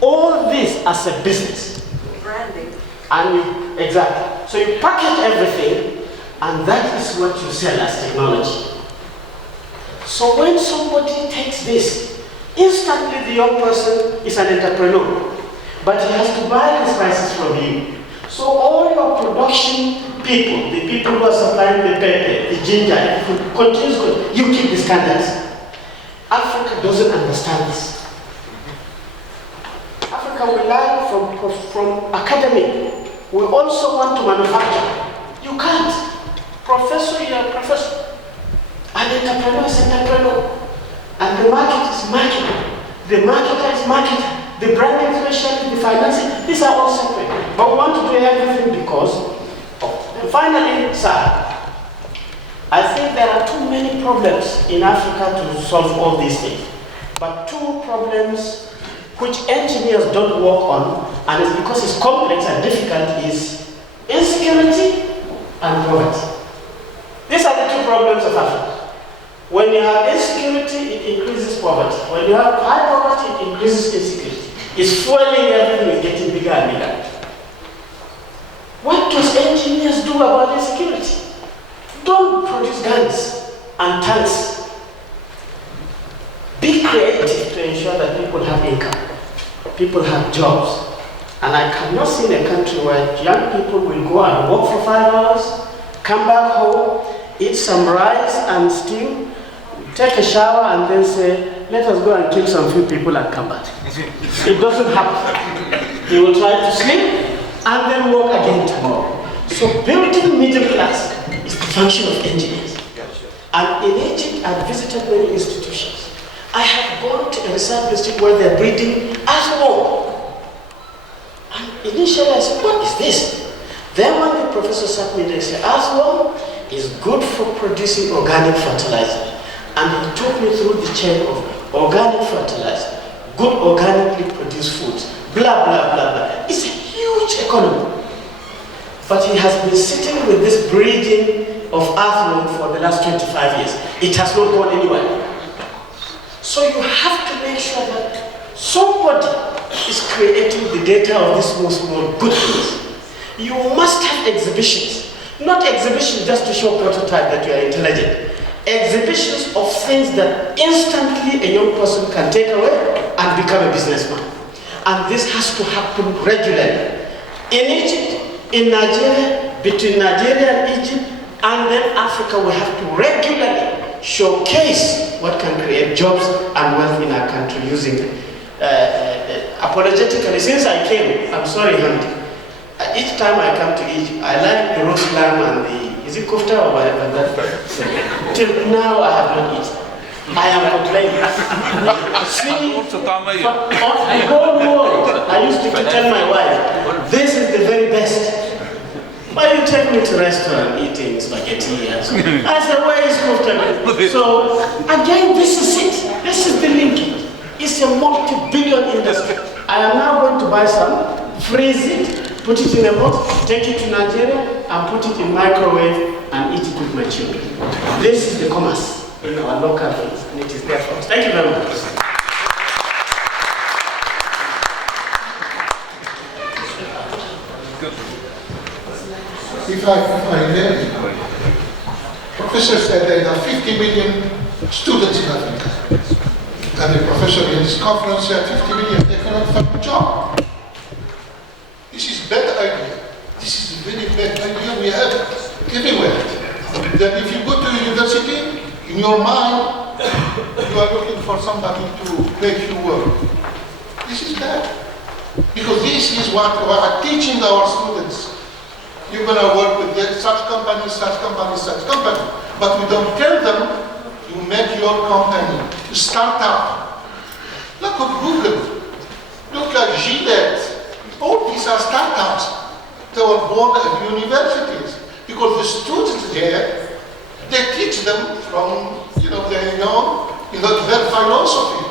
all this as a business. Branding. And exactly. So you package everything, and that is what you sell as technology. So when somebody takes this, instantly the young person is an entrepreneur, but he has to buy his spices from you. So all your production people, the people who are supplying the pepper, the ginger, continues, you keep the standards. Africa doesn't understand this. Africa will learn from academy. We also want to manufacture. You can't. Professor, you're a professor. An entrepreneur is an entrepreneur. And the market is market. The marketer is marketer. The branding specialist, the financing, these are all separate. But we want to do everything because of. And finally, sir, I think there are too many problems in Africa to solve all these things. But two problems which engineers don't work on, and it's because it's complex and difficult, is insecurity and poverty. These are the two problems of Africa. When you have insecurity, it increases poverty. When you have high poverty, it increases insecurity. It's fueling everything, is getting bigger and bigger. What does engineers do about insecurity? Don't produce guns and tanks. Be creative to ensure that people have income, people have jobs. And I cannot see in a country where young people will go and work for 5 hours, come back home, eat some rice and stew, take a shower and then say, let us go and kill some few people and come back. It doesn't happen. He will try to sleep and then work again tomorrow. So building middle class is the function of engineers. And in Egypt, I've visited many institutions. I have gone to a research institute where they're breeding earthworm. And initially I said, what is this? Then when the professor sat me, they said, earthworm is good for producing organic fertilizer. And he took me through the chain of organic fertilizer, good organically produced foods, blah, blah, blah, blah. It's a huge economy. But he has been sitting with this breeding of earthworm for the last 25 years. It has not gone anywhere. So you have to make sure that somebody is creating the data of these small good things. You must have exhibitions. Not exhibitions just to show prototype that you are intelligent. Exhibitions of things that instantly a young person can take away and become a businessman. And this has to happen regularly. In Egypt, in Nigeria, between Nigeria and Egypt, and then Africa, we have to regularly showcase what can create jobs and wealth in our country using apologetically. Since I came, I'm sorry, Hamdi, each time I come to Egypt, I like the roast lamb and the, is it kofta or whatever that? Till now I have not eaten. I am complaining. See, on the whole world, I used to tell my wife, this is the very best. Why you take me to restaurant eating spaghetti and so on? I said, where is kofta? So again, this is it. This is the linkage. It's a multi-billion industry. I am now going to buy some, freeze it, put it in a box, take it to Nigeria, and put it in microwave and eat it with my children. This is the commerce in our local things, and it is there for us. Thank you very much. If I may, Professor said there are 50 million students in Africa. And the professor in this conference said 50 million, they cannot find a job. This is a bad idea. This is a very bad idea we have everywhere. That if you go to university, in your mind, you are looking for somebody to make you work. This is bad. Because this is what we are teaching our students. You're going to work with such company, such company, such company. But we don't tell them, you make your company, you start up. Look at Google, look at Gillette. All these are startups. They were born at universities. Because the students there, they teach them from, their philosophy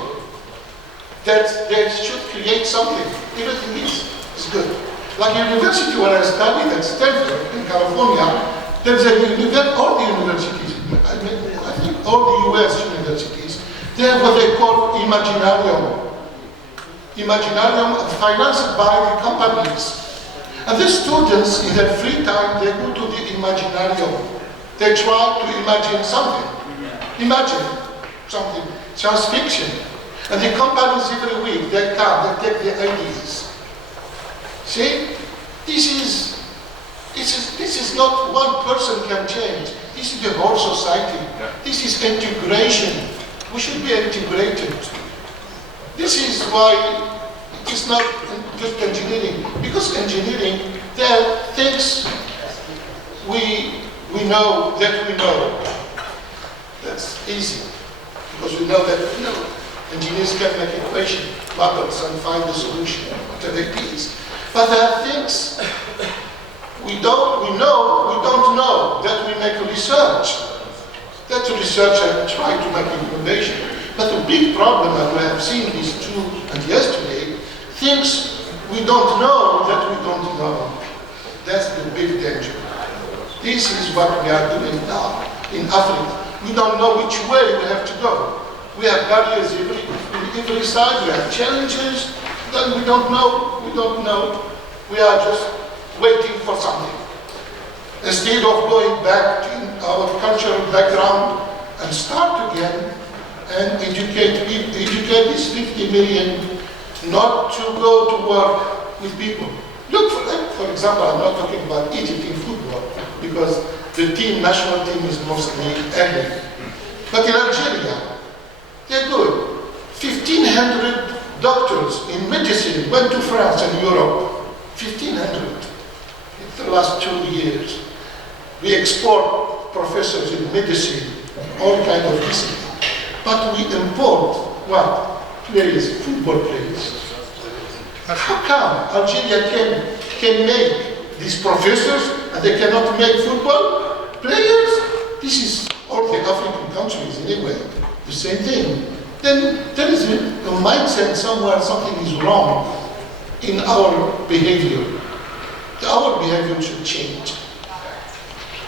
that they should create something. Everything is good. Like university where I studied at Stanford in California, there's all the universities, I think all the US universities, they have what they call Imaginarium. Imaginarium and financed by the companies. And the students, in their free time, they go to the Imaginarium. They try to imagine something. Imagine something, science fiction. And the companies every week, they come, they take the ideas. See? This is not one person can change. This is the whole society. Yeah. This is integration. We should be integrated. This is why it is not just engineering. Because engineering, there are things we know that we know. That's easy. Because we know that we know. Engineers can make equation, models, and find the solution, whatever it is. But there are things we don't know, that we make research. That research and try to make innovation. But the big problem that we have seen these two and yesterday, things we don't know that we don't know. That's the big danger. This is what we are doing now in Africa. We don't know which way we have to go. We have barriers in every side, we have challenges, then we don't know. We are just waiting for something. Instead of going back to our cultural background and start again and educate these 50 million not to go to work with people. Look, for example, I'm not talking about Egypt in football because the national team is mostly Arab. But in Algeria, they're good. 1,500 doctors in medicine went to France and Europe. 1,500 in the last 2 years. We export professors in medicine, all kinds of disciplines. But we import what? Players, football players. How come Algeria can make these professors and they cannot make football players? This is all the African countries anyway. The same thing. Then there is a mindset somewhere, something is wrong in our behavior. Our behavior should change.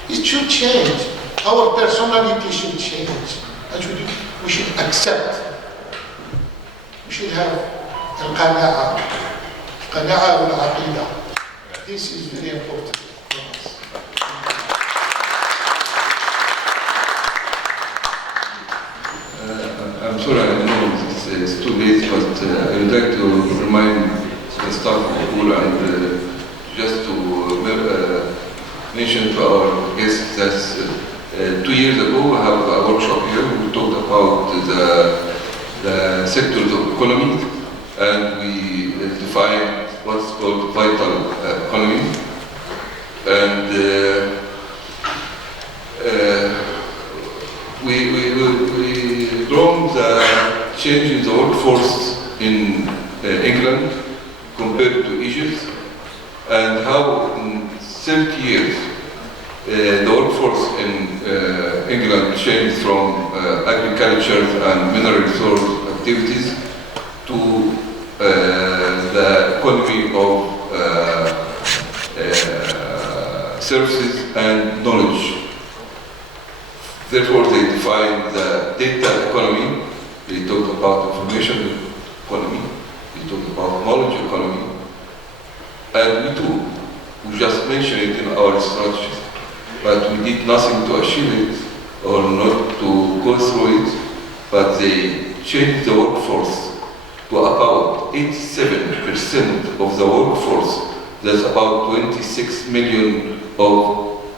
It should change. Our personality should change. And we should accept. We should have al-qana'a wal-aqida. This is very important for us. I'm sorry, I know it's too late, but I would like to remind the staff of Abur and just to mention to our guests that 2 years ago we have a workshop here. We talked about the sectors of economy and we define what's called vital economy. And we drawn the change in the workforce in England compared to Egypt, and how in 30 years the workforce in England changed from agriculture and mineral resource activities to the economy of services and knowledge. Therefore, they define the data economy. They talk about information economy. They talk about knowledge economy. And we too, we just mentioned it in our strategy, but we did nothing to achieve it or not to go through it, but they changed the workforce to about 87% of the workforce. That's about 26 million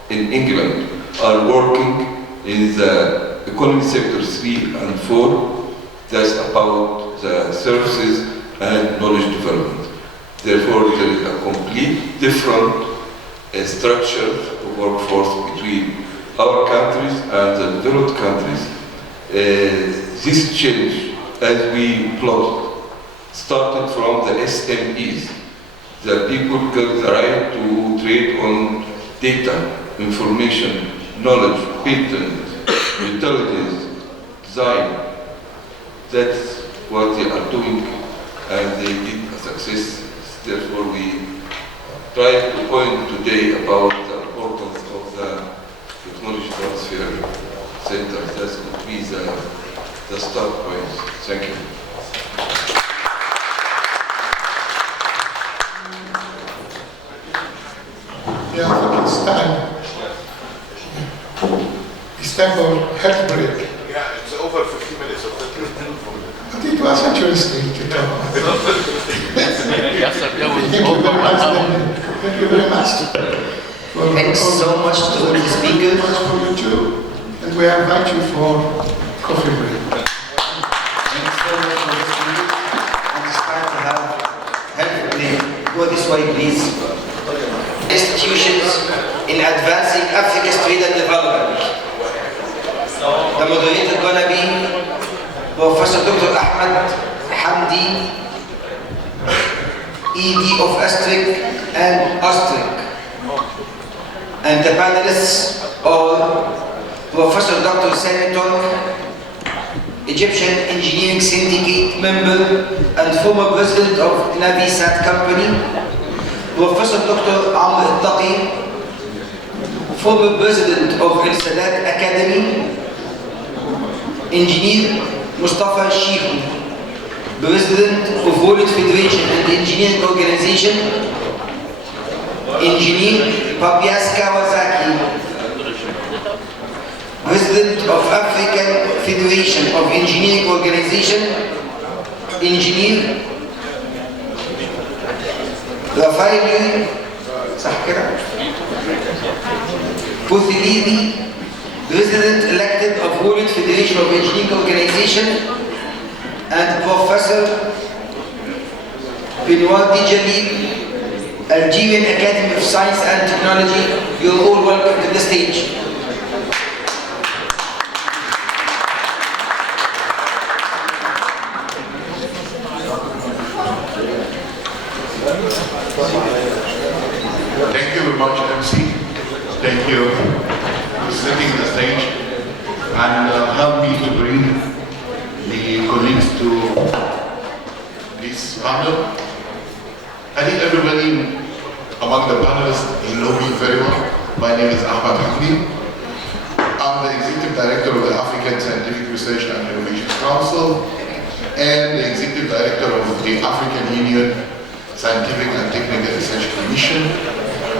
in England are working in the economy sector 3 and 4. That's about the services and knowledge development. Therefore, there is a complete different structure of workforce between our countries and the developed countries. This change, as we plot, started from the SMEs. The people got the right to trade on data, information, knowledge, patent, utilities, design. That's what they are doing, and they did a success. Therefore, we try to point today about the importance of the technology transfer center. That would be the start point. Thank you. It's time for health break. Yeah, it's over 50 minutes of the But it was interesting to talk about. Thank you very much. Thanks so much to the speakers. Thank you very much for you too. And we invite you for coffee break. Thanks so much for listening. And it's time to have help me. Go this way, please. Institutions in advancing Africa's trade and development. The moderator gonna be Professor Dr. Ahmed Hamdi, ED of ASRIC and ASRIC. And the panelists are Professor Dr. Senator, Egyptian Engineering Syndicate member and former president of Navisat Company, Professor Dr. Amr Al-Taqi, former president of Al Sadat Academy, Engineer Mustafa Sheikh, president of World Federation and Engineering Organization, Engineer Papias Kawasaki, president of African Federation of Engineering Organization, Engineer Rafael Puthilidi, president elected of World Federation of Engineering Organization, and Professor Benoit Djalil, Algerian Academy of Science and Technology. You're all welcome to the stage. Thank you very much, MC. Thank you for setting the stage and help me to bring the colleagues to this panel. I think everybody among the panelists, you know me very well. My name is Ahmed Hamdi. I'm the Executive Director of the African Scientific Research and Innovation Council and the Executive Director of the African Union Scientific and Technical Research Commission.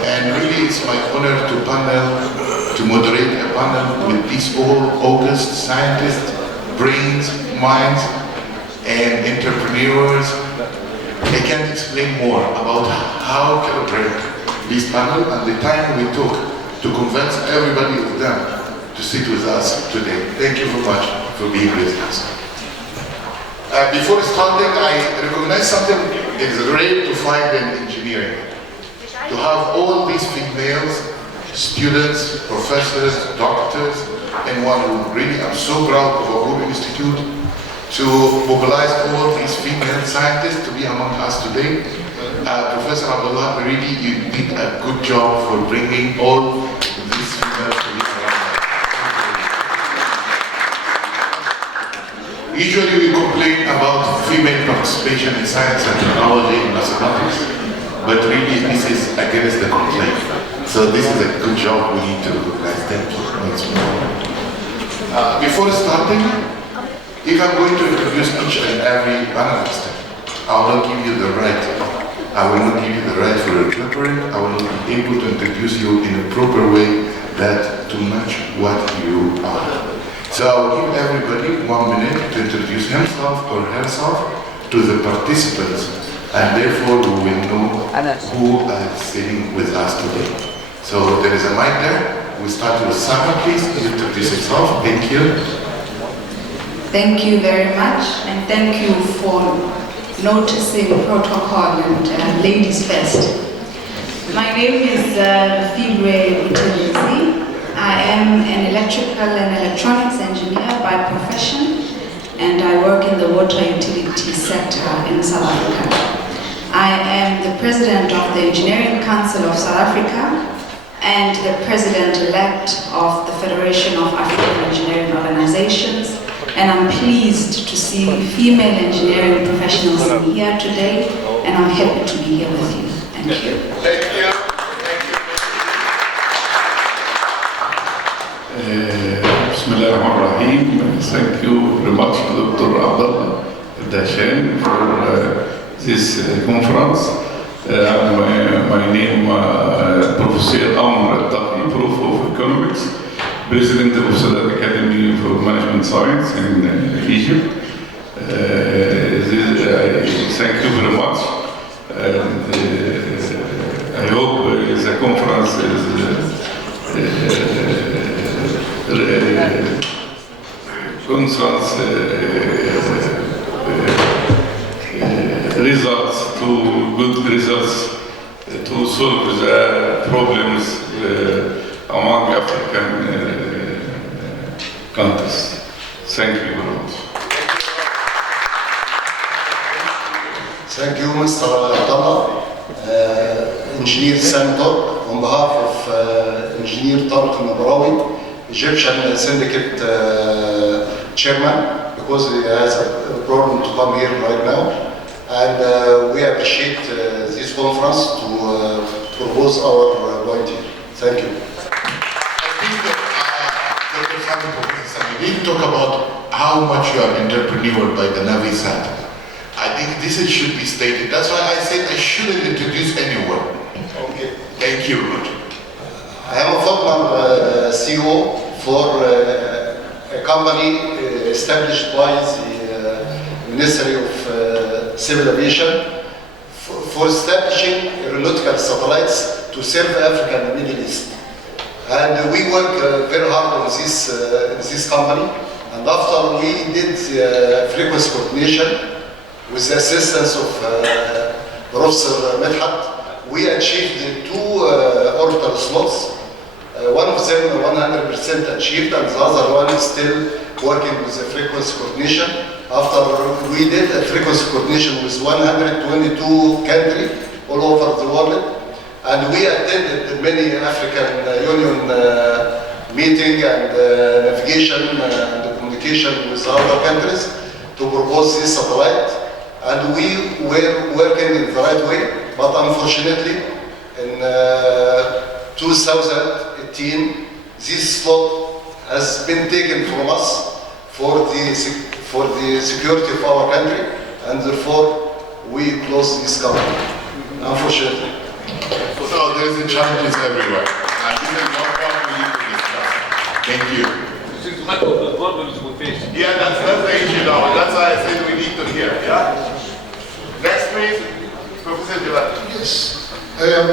And really it's my honor to moderate a panel with these all august scientists, brains, minds, and entrepreneurs. I can't explain more about how to operate this panel and the time we took to convince everybody of them to sit with us today. Thank you very much for being with us. Before starting, I recognize something. It's rare to find in engineering. To have all these females, students, professors, doctors, and one who really I'm so proud of our Abur Institute to mobilize all these female scientists to be among us today. Professor Abdullah, really you did a good job for bringing all these females to be around us. Usually we complain about female participation in science and technology and mathematics, but really this is against the complaint. So this is a good job we need to recognize. Thank you. Before starting, if I'm going to introduce each and every panelist, I will not give you the right. I will not give you the right for a preparing. I will not be able to introduce you in a proper way that to match what you are. So I will give everybody 1 minute to introduce himself or herself to the participants, and therefore we will know who is sitting with us today. So there is a mic there. We start with Sama, please. Introduce yourself. Thank you. Thank you very much, and thank you for noticing protocol and ladies first. My name is Fidwe Utilizi. I am an electrical and electronics engineer by profession, and I work in the water utility sector in South Africa. I am the president of the Engineering Council of South Africa and the president-elect of the Federation of African Engineering Organizations. And I'm pleased to see female engineering professionals here today, and I'm happy to be here with you. Thank you. Thank you. Bismillahirrahmanirrahim. Thank you very much, Dr. Abdullah Dashan, for this conference. My name Professor Amr Al-Taqi, Prof of Economics, President of Sadat Academy for Management Science in Egypt. Thank you very much. And, I hope the conference results to good results to solve the problems among African countries. Thank you very much. Thank you, Mr. Abdullah. Engineer Sam Tork, on behalf of Engineer Tariq Nabrawi, Egyptian Syndicate Chairman, because he has a problem to come here right now. And we appreciate this conference to propose our point here. Thank you. I think that we didn't talk about how much you are entrepreneurial by the Navi side. I think this should be stated. That's why I said I shouldn't introduce anyone. Okay. Thank you, Lord. I am a former CEO for a company established by the Ministry of Civil Aviation for establishing aeronautical satellites to serve Africa and the Middle East. And we work very hard on this company. And after we did frequency coordination, with the assistance of Professor Medhat, we achieved 2 orbital slots. One of them 100% achieved, and the other one is still working with the frequency coordination. After we did a frequency coordination with 122 countries all over the world, and we attended many African Union meeting and navigation and communication with other countries to propose this satellite. And we were working in the right way, but unfortunately, in 2018, this slot has been taken from us for the security of our country, and therefore we close this company, unfortunately. So there is challenges everywhere, and this is one part we need to discuss. Thank you. Yeah, that's the issue now. That's why I said we need to hear. Yeah. Next, please, Professor Jalal. Yes, I am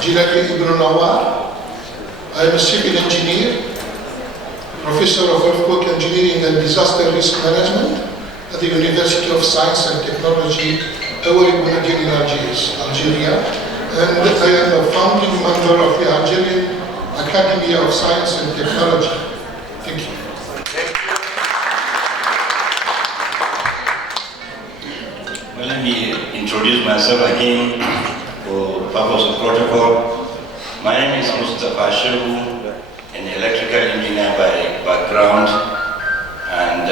Jalali Ibn Nawar. I am a civil engineer, professor of earthquake engineering and disaster risk management at the University of Science and Technology, Bounedjah in Algeria. And I am a founding member of the Algerian Academy of Science and Technology. Thank you. Well, let me introduce myself again for purpose of protocol. My name is Mustafa Shehu, an electrical engineer by background, and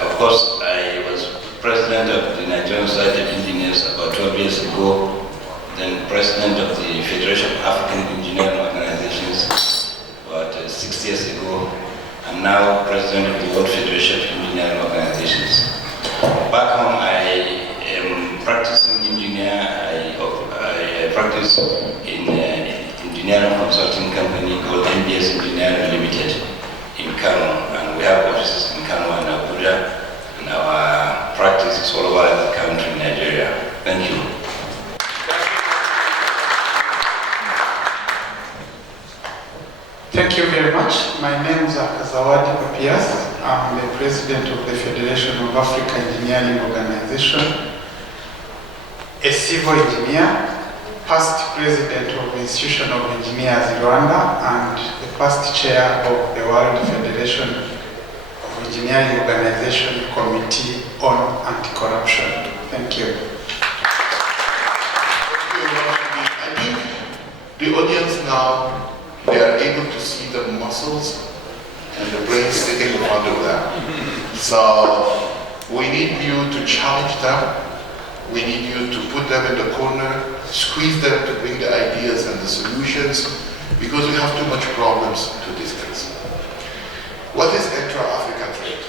of course I was president of the Nigerian Society of Engineers about 12 years ago, then president of the Federation of African Engineering Organizations about 6 years ago, and now president of the World Federation of Engineering Organizations. Back home, I am practicing engineer. I practice in an engineering consulting company called MBS Engineering Limited in Kano, and we have offices in Kano and Abuja, and our practice is all over the country in Nigeria. Thank you. Thank you very much. My name is Akazawadi Papias. I'm the president of the Federation of Africa Engineering Organization, a civil engineer, past president of the Institution of Engineers in Rwanda, and the past chair of the World Federation of Engineering Organization Committee on Anti-Corruption. Thank you. I think the audience now, they are able to see the muscles and the brain sitting in front of them. So we need you to challenge them. We need you to put them in the corner, squeeze them to bring the ideas and the solutions, because we have too much problems to discuss. What is intra-Africa trade?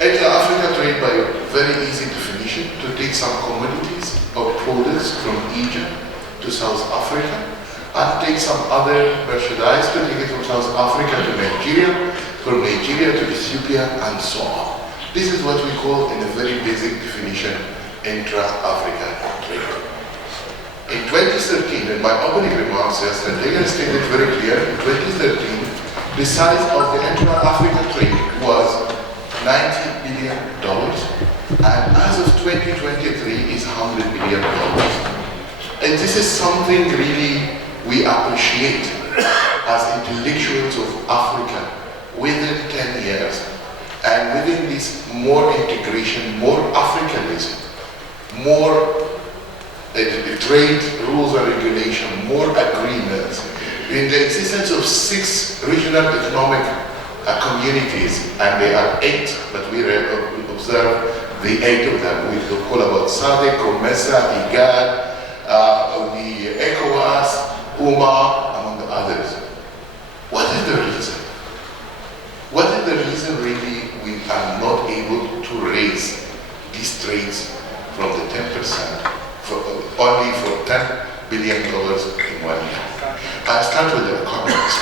Intra-Africa trade, by a very easy definition, to take some commodities of poor goods from Egypt to South Africa and take some other merchandise to take it from South Africa to Nigeria, from Nigeria to Ethiopia, and so on. This is what we call, in a very basic definition, intra-Africa trade. In 2013, in my opening remarks yesterday, I stated very clear, in 2013, the size of the intra-Africa trade was $90 billion, and as of 2023 is $100 billion. And this is something really we appreciate as intellectuals of Africa within 10 years, and within this more integration, more Africanism, more trade rules and regulation, more agreements, in the existence of 6 regional economic communities, and there are 8, but we observe the 8 of them. We call about SADC, COMESA, IGAD, the ECOWAS, UMA, among the others. What is the reason? What is the reason really we are not able to raise these trades from the 10% only for $10 billion in 1 year? I start with the economics.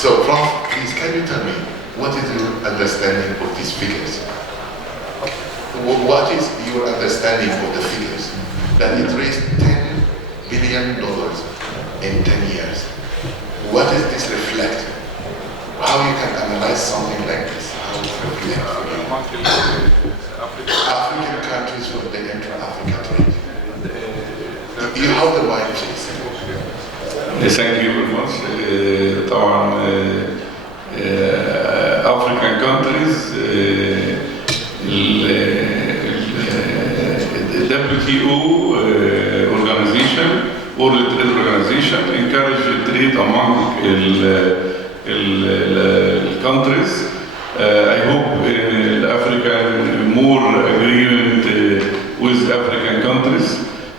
So, Prof, please, can you tell me, what is your understanding of these figures? What is your understanding of the figures? That it raised $10 billion in 10 years. What does this reflect? How you can analyze something like this? How it reflects for you? African countries from the intra-Africa trade. You have the mind, please. Thank you very much. طبعا African countries, the WTO organization, World Trade Organization, encourage trade among countries. I hope African more agreement with African countries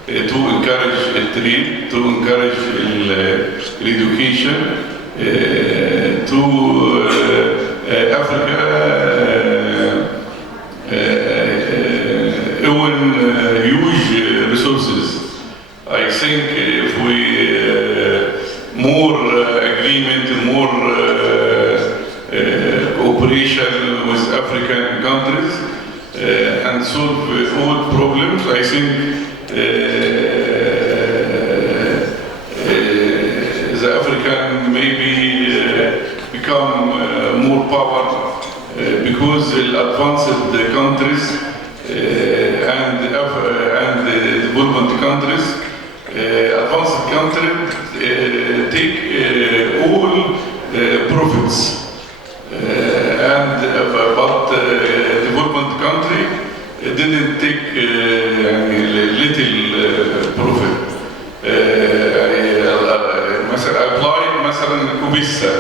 to encourage trade, to encourage education, to Africa own huge resources. I think if we more agreement, more cooperation with African countries and solve all problems, I think the African maybe become more power because the advanced countries and the development countries, advanced countries take all profits, but development country didn't take little profit. Apply مثلا كوميسا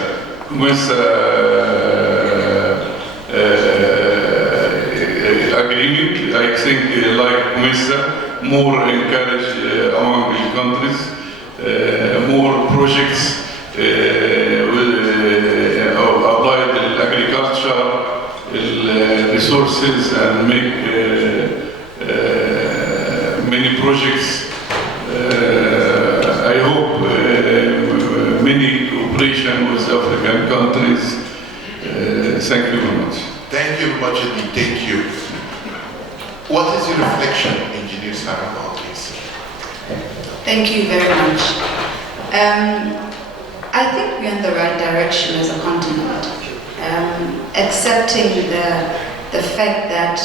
agreement. I think like COMESA more encourage among the countries, more projects apply the agriculture, resources, and make many projects. I hope many cooperation with African countries. Thank you very much. Thank you very much indeed. Thank you. What is your reflection, Engineer Sarah, about this? Thank you very much. I think we're in the right direction as a continent. Accepting the fact that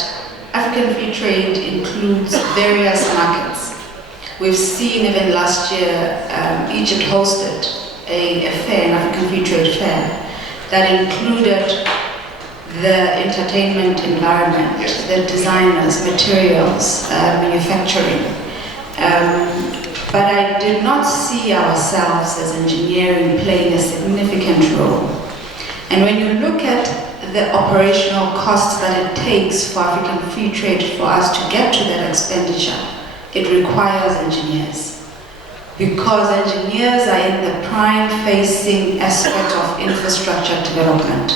African free trade includes various markets. We've seen even last year, Egypt hosted a fair, an African free trade fair, that included the entertainment environment, the designers, materials, manufacturing. But I did not see ourselves as engineering playing a significant role. And when you look at the operational costs that it takes for African free trade for us to get to that expenditure, it requires engineers. Because engineers are in the prime-facing aspect of infrastructure development.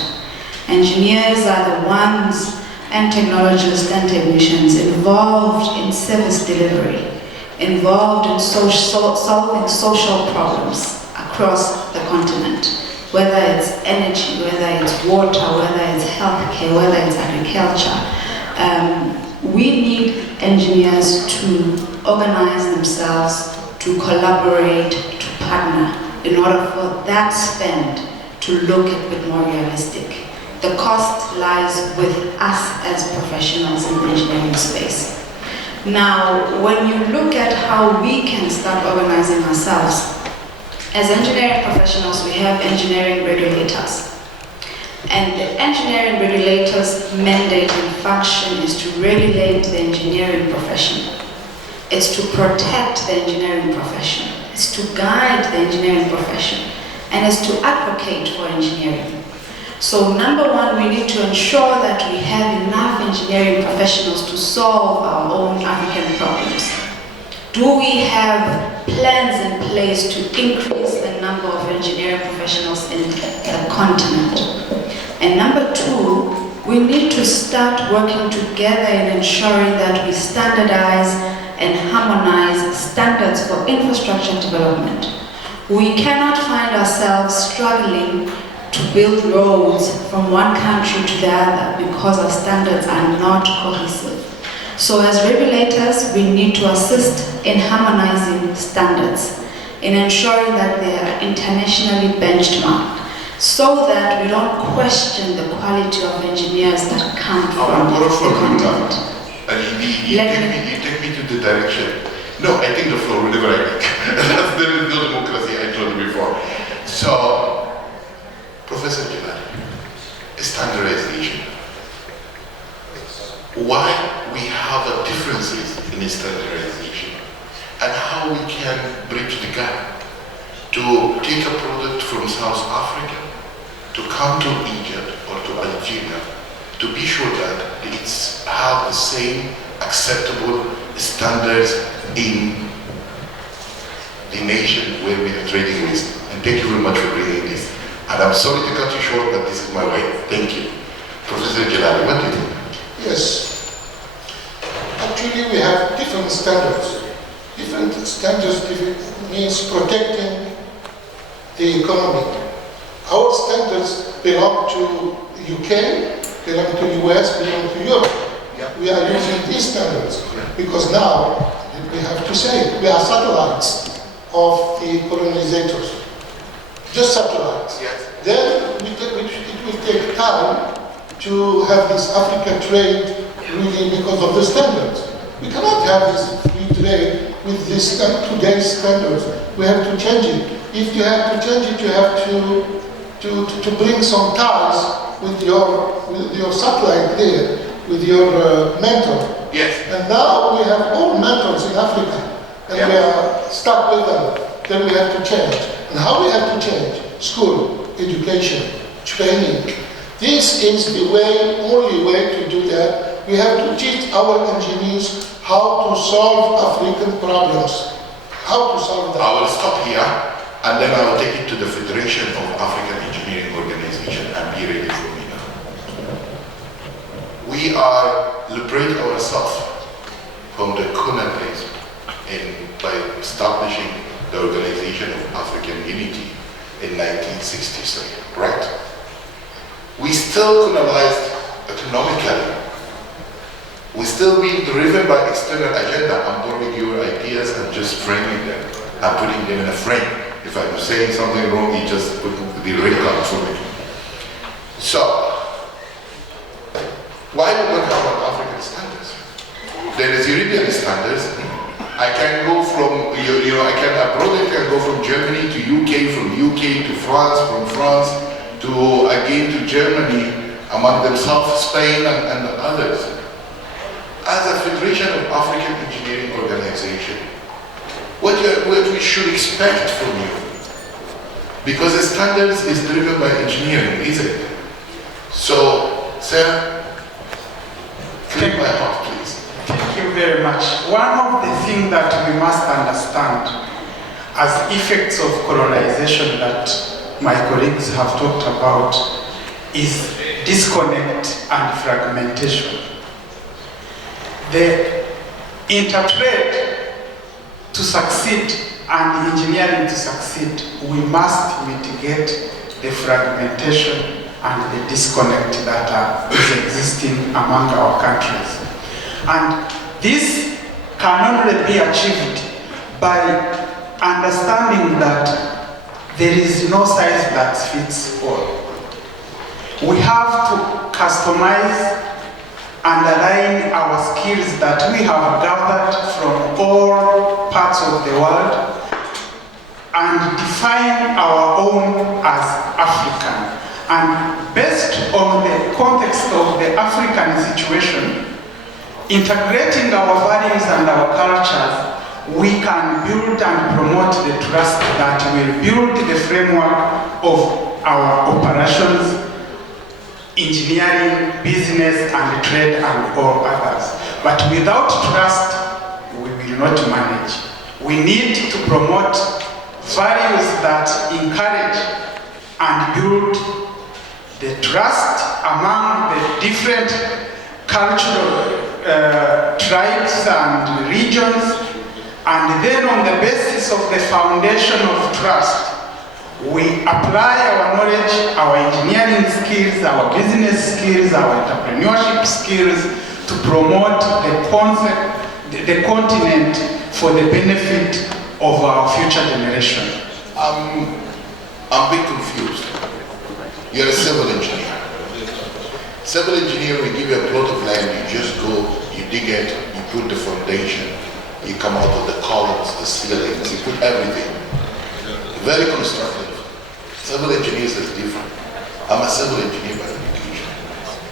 Engineers are the ones, and technologists and technicians, involved in service delivery, involved in solving social problems across the continent, whether it's energy, whether it's water, whether it's healthcare, whether it's agriculture. We need engineers to organize themselves, to collaborate, to partner, in order for that spend to look a bit more realistic. The cost lies with us as professionals in the engineering space. Now, when you look at how we can start organizing ourselves, as engineering professionals, we have engineering regulators. And the engineering regulators' mandate and function is to regulate the engineering profession. It's to protect the engineering profession. It's to guide the engineering profession. And it's to advocate for engineering. So number one, we need to ensure that we have enough engineering professionals to solve our own African problems. Do we have plans in place to increase the number of engineering professionals in the continent? And number two, we need to start working together in ensuring that we standardize and harmonize standards for infrastructure development. We cannot find ourselves struggling to build roads from one country to the other because our standards are not cohesive. So as regulators, we need to assist in harmonizing standards, in ensuring that they are internationally benchmarked, so that we don't question the quality of engineers that come from the continent. You take me to the direction. No, I think the floor whenever I make. There is no democracy, I told you before. So, Professor Jalali, standardization. Why we have differences in standardization and how we can bridge the gap to take a product from South Africa to come to Egypt or to Algeria to be sure that it's have the same acceptable standards in the nation where we are trading with. And thank you very much for bringing this. And I'm sorry to cut you short, but this is my way. Thank you. Professor Jalali, what do you think? Yes. Actually, we have different standards. Different standards means protecting the economy. Our standards belong to UK, belong to US, belong to Europe. We are using these standards because now, we have to say, we are satellites of the colonizators. Just satellites. Yes. Then it will take time to have this African trade really because of the standards. We cannot have this free trade with this today's standards. We have to change it. If you have to change it, you have to bring some ties with your satellite there, with your mentor. Yes. And now we have all mentors in Africa, and we are stuck with them. Then we have to change. And how we have to change? School, education, training. This is the only way to do that. We have to teach our engineers how to solve African problems. How to solve that. I will stop here, and then I will take it to the Federation of African Engineering Organization and be ready for me now. We are liberate ourselves from the colonialism by establishing the Organization of African Unity in 1963, right? We still colonized economically. We still being driven by external agenda. I'm borrowing your ideas and just framing them. I'm putting them in a frame. If I'm saying something wrong, you just put the red card for me. So, why do we not have African standards? There is European standards. I can go from, a product can go from Germany to UK, from UK to France, from France to, again, to Germany, among themselves, Spain and others. As a Federation of African Engineering Organization, what we should expect from you? Because the standards is driven by engineering, isn't it? So, sir, clear my heart, please. Thank you very much. One of the things that we must understand as effects of colonization that my colleagues have talked about is disconnect and fragmentation. The intertrade to succeed and engineering to succeed, we must mitigate the fragmentation and the disconnect that is existing among our countries. And this can only be achieved by understanding that there is no size that fits all. We have to customize and align our skills that we have gathered from all parts of the world and define our own as African. And based on the context of the African situation, integrating our values and our cultures, we can build and promote the trust that will build the framework of our operations, engineering, business, and trade, and all others. But without trust, we will not manage. We need to promote values that encourage and build the trust among the different cultural tribes and regions, and then on the basis of the foundation of trust, we apply our knowledge, our engineering skills, our business skills, our entrepreneurship skills to promote the continent for the benefit of our future generation. I'm a bit confused. You're a civil engineer. Civil engineer, we give you a plot of land, you just go, you dig it, you put the foundation, you come out with the columns, the ceilings, you put everything. Very constructive. Civil engineers is different. I'm a civil engineer by education.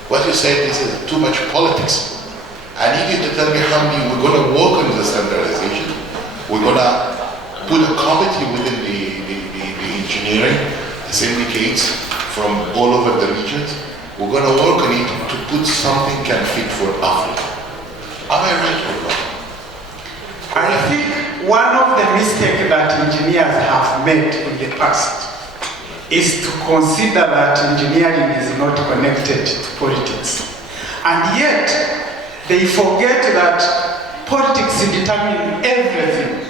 What you said, this is too much politics. I need you to tell me how many we're going to work on the standardization. We're going to put a committee within the engineering, the syndicates from all over the regions. We're going to work on it to put something can fit for Africa. Am I right or wrong? I think one of the mistakes that engineers have made in the past is to consider that engineering is not connected to politics. And yet, they forget that politics determines everything.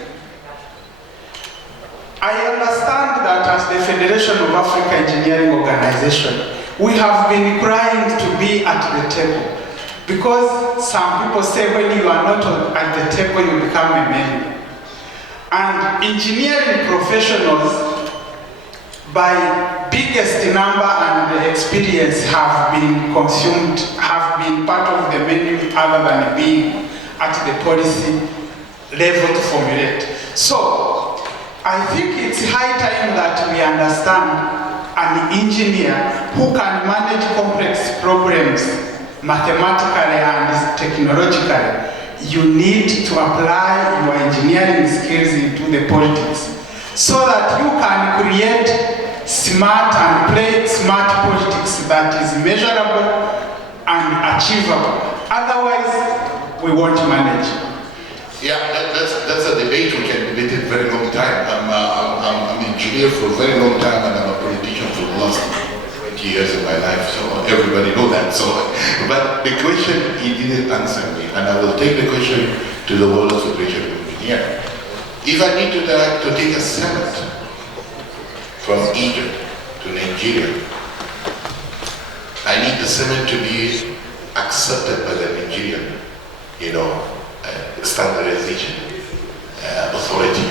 I understand that as the Federation of Africa Engineering Organization, we have been crying to be at the table. Because some people say when you are not at the table, you become a menu. And engineering professionals, by biggest number and experience, have been consumed, have been part of the menu other than being at the policy level to formulate. So, I think it's high time that we understand an engineer who can manage complex problems mathematically and technologically. You need to apply your engineering skills into the politics so that you can create smart and play smart politics that is measurable and achievable. Otherwise, we won't manage. Yeah, that's a debate we can debate it very long time. I'm an engineer for a very long time and I'm a politician for the last 20 years of my life, so everybody know that. So, but the question, he didn't answer me, and I will take the question to the World Federation of Engineers. If I need to take a cement from Egypt to Nigeria, I need the cement to be accepted by the Nigerian, standardization authority.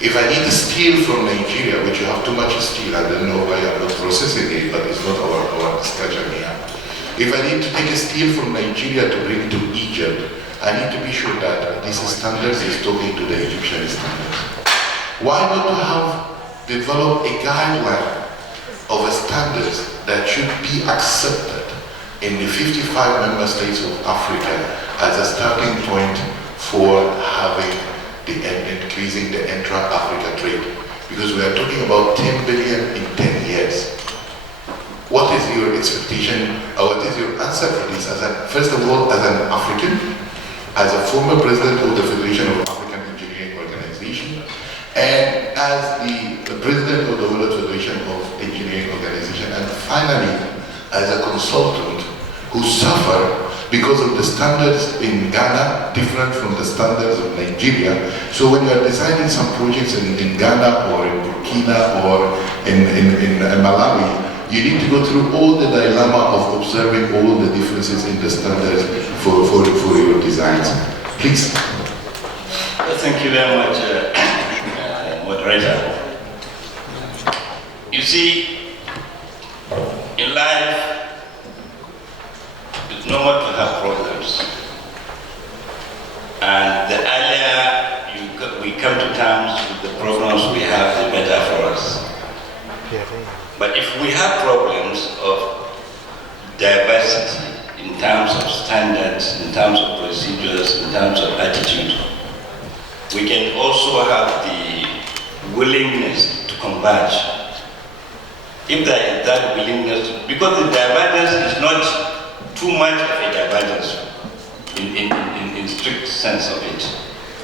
If I need the steel from Nigeria, which you have too much steel, I don't know why I'm not processing it, but it's not our discussion here. If I need to take a steel from Nigeria to bring to Egypt, I need to be sure that this standards is talking to the Egyptian standards. Why not to have developed a guideline of standards that should be accepted in the 55 member states of Africa as a starting point for having increasing the intra-Africa trade? Because we are talking about 10 billion in 10 years. What is your expectation, or what is your answer for this? First of all, as an African, as a former president of the Federation of African Engineering Organization, and as the president of the World Federation of Engineering Organization, and finally, as a consultant who suffered because because of the standards in Ghana different from the standards of Nigeria. So when you are designing some projects in Ghana or in Burkina or in Malawi, you need to go through all the dilemma of observing all the differences in the standards for your designs. Please. Thank you very much, moderator. You see, in life, it's normal to have problems. And the earlier we come to terms with the problems we have, the better for us. But if we have problems of diversity in terms of standards, in terms of procedures, in terms of attitude, we can also have the willingness to converge. If there is that willingness, because the divergence is not too much of a divergence in strict sense of it.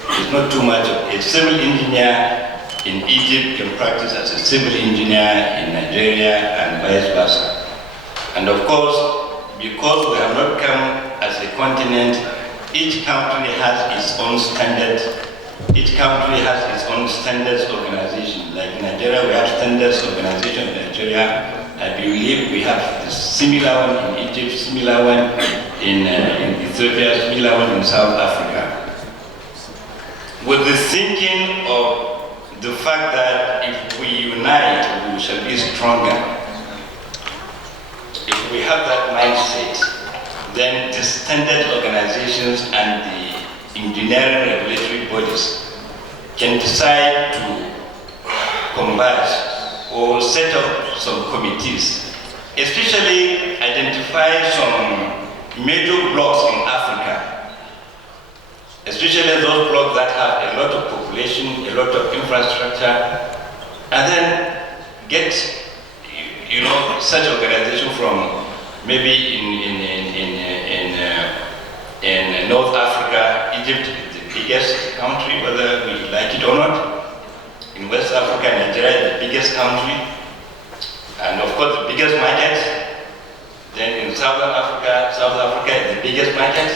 It's not too much of a civil engineer in Egypt can practice as a civil engineer in Nigeria and vice versa. And of course, because we have not come as a continent, each country has its own standards. Each country has its own standards organization. Like in Nigeria, we have standards organization in Nigeria. I believe we have a similar one in Egypt, similar one in Ethiopia, similar one in South Africa. With the thinking of the fact that if we unite, we shall be stronger. If we have that mindset, then the standard organizations and the engineering regulatory bodies can decide to converge or set up some committees, especially identify some major blocks in Africa, especially those blocks that have a lot of population, a lot of infrastructure, and then get, such organization from maybe in North Africa. Egypt is the biggest country, whether we like it or not. In West Africa, Nigeria is the biggest country, and of course the biggest market. Then in Southern Africa, South Africa is the biggest market.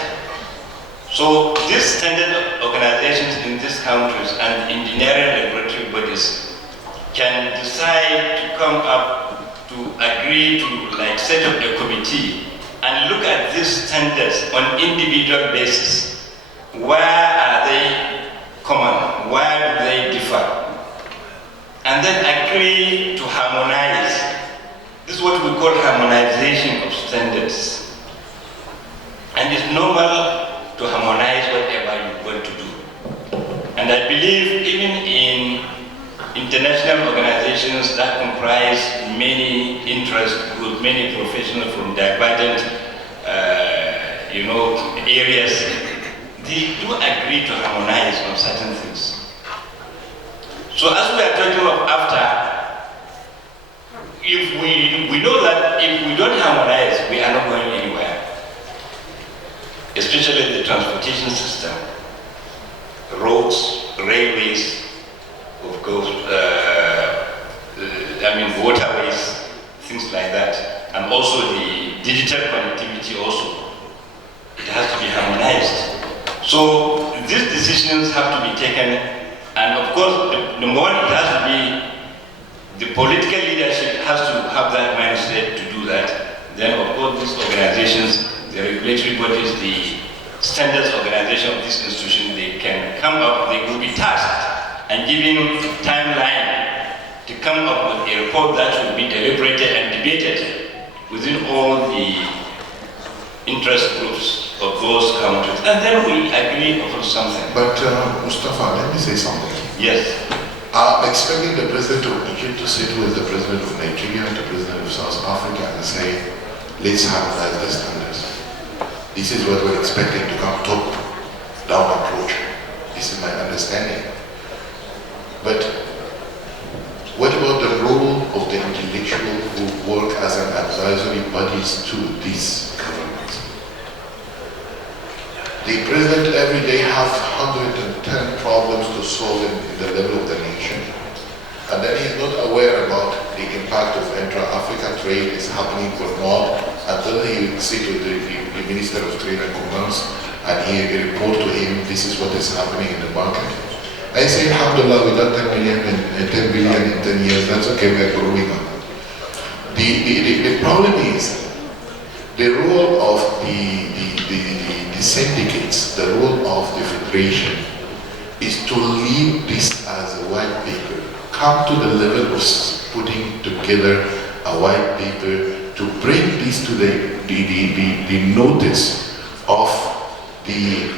So these standard organizations in these countries and engineering regulatory bodies can decide to come up to agree to set up a committee and look at these standards on individual basis. Where are they common? Where do they differ? And then agree to harmonize. This is what we call harmonization of standards. And it's normal to harmonize whatever you want to do. And I believe even in international organizations that comprise many interest groups, many professionals from divergent areas, they do agree to harmonize on certain things. So as we are talking of after, if we know that if we don't harmonize, we are not going anywhere. Especially the transportation system, roads, railways, of course, waterways, things like that, and also the digital connectivity also. It has to be harmonized. So these decisions have to be taken, and of course, number one, it has to be, the political leadership has to have that mindset to do that. Then of course, these organizations, the regulatory bodies, the standards organization of this institution, they can come up, they will be tasked and given timeline to come up with a report that will be deliberated and debated within all the interest groups of those countries. And then we agree upon something. But Mustafa, let me say something. Yes. I'm expecting the president of Egypt to sit with the president of Nigeria and the president of South Africa and say, let's harmonize the standards. This is what we're expecting to come top-down approach. This is my understanding. But what about the role of the intellectual who work as an advisory bodies to these governments? The president every day has 110 problems to solve in the level of the nation. and then he's not aware about the impact of intra-Africa trade is happening or not until he sit with the Minister of Trade and Commerce and he report to him, this is what is happening in the market. I say, alhamdulillah, we got 10 million and 10 billion in 10 years, that's okay, we're growing up. The problem is the role of the syndicates, the role of the federation is to leave this as a white paper, come to the level of putting together a white paper to bring this to the notice of the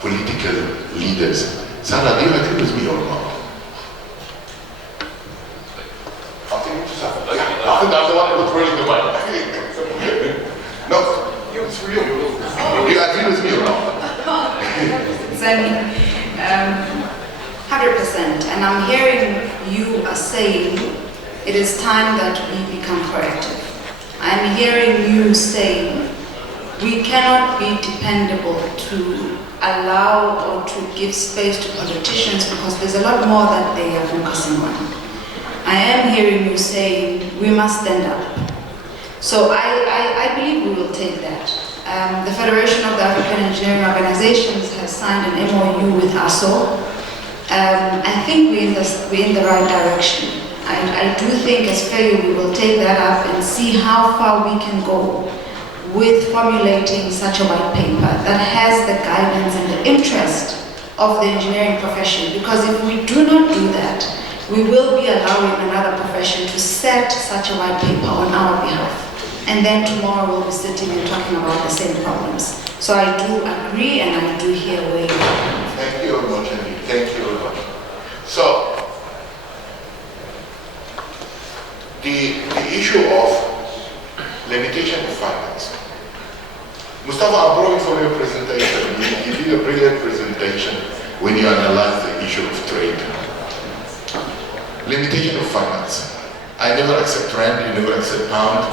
political leaders. Sarah, do you agree with me or not? I think I'm the one who's rolling the mic. No, it's for you. Do you agree with me or not? Zani, 100%. And I'm hearing you are saying it is time that we become proactive. I'm hearing you saying we cannot be dependable to allow or to give space to politicians because there's a lot more that they are focusing on. I am hearing you saying we must stand up. So I believe we will take that. The Federation of the African Engineering Organizations has signed an MOU with ASO. I think we're in the right direction. I do think as FAIU we will take that up and see how far we can go with formulating such a white paper that has the guidance and the interest of the engineering profession. Because if we do not do that, we will be allowing another profession to set such a white paper on our behalf. And then tomorrow we'll be sitting and talking about the same problems. So I do agree and I do hear where you are. Thank you very much, Andy. Thank you very much. So, the issue of limitation of finance. Mustafa, I'm drawing from your presentation. You did a brilliant presentation when you analyzed the issue of trade. Limitation of finance. I never accept rand, you never accept pound.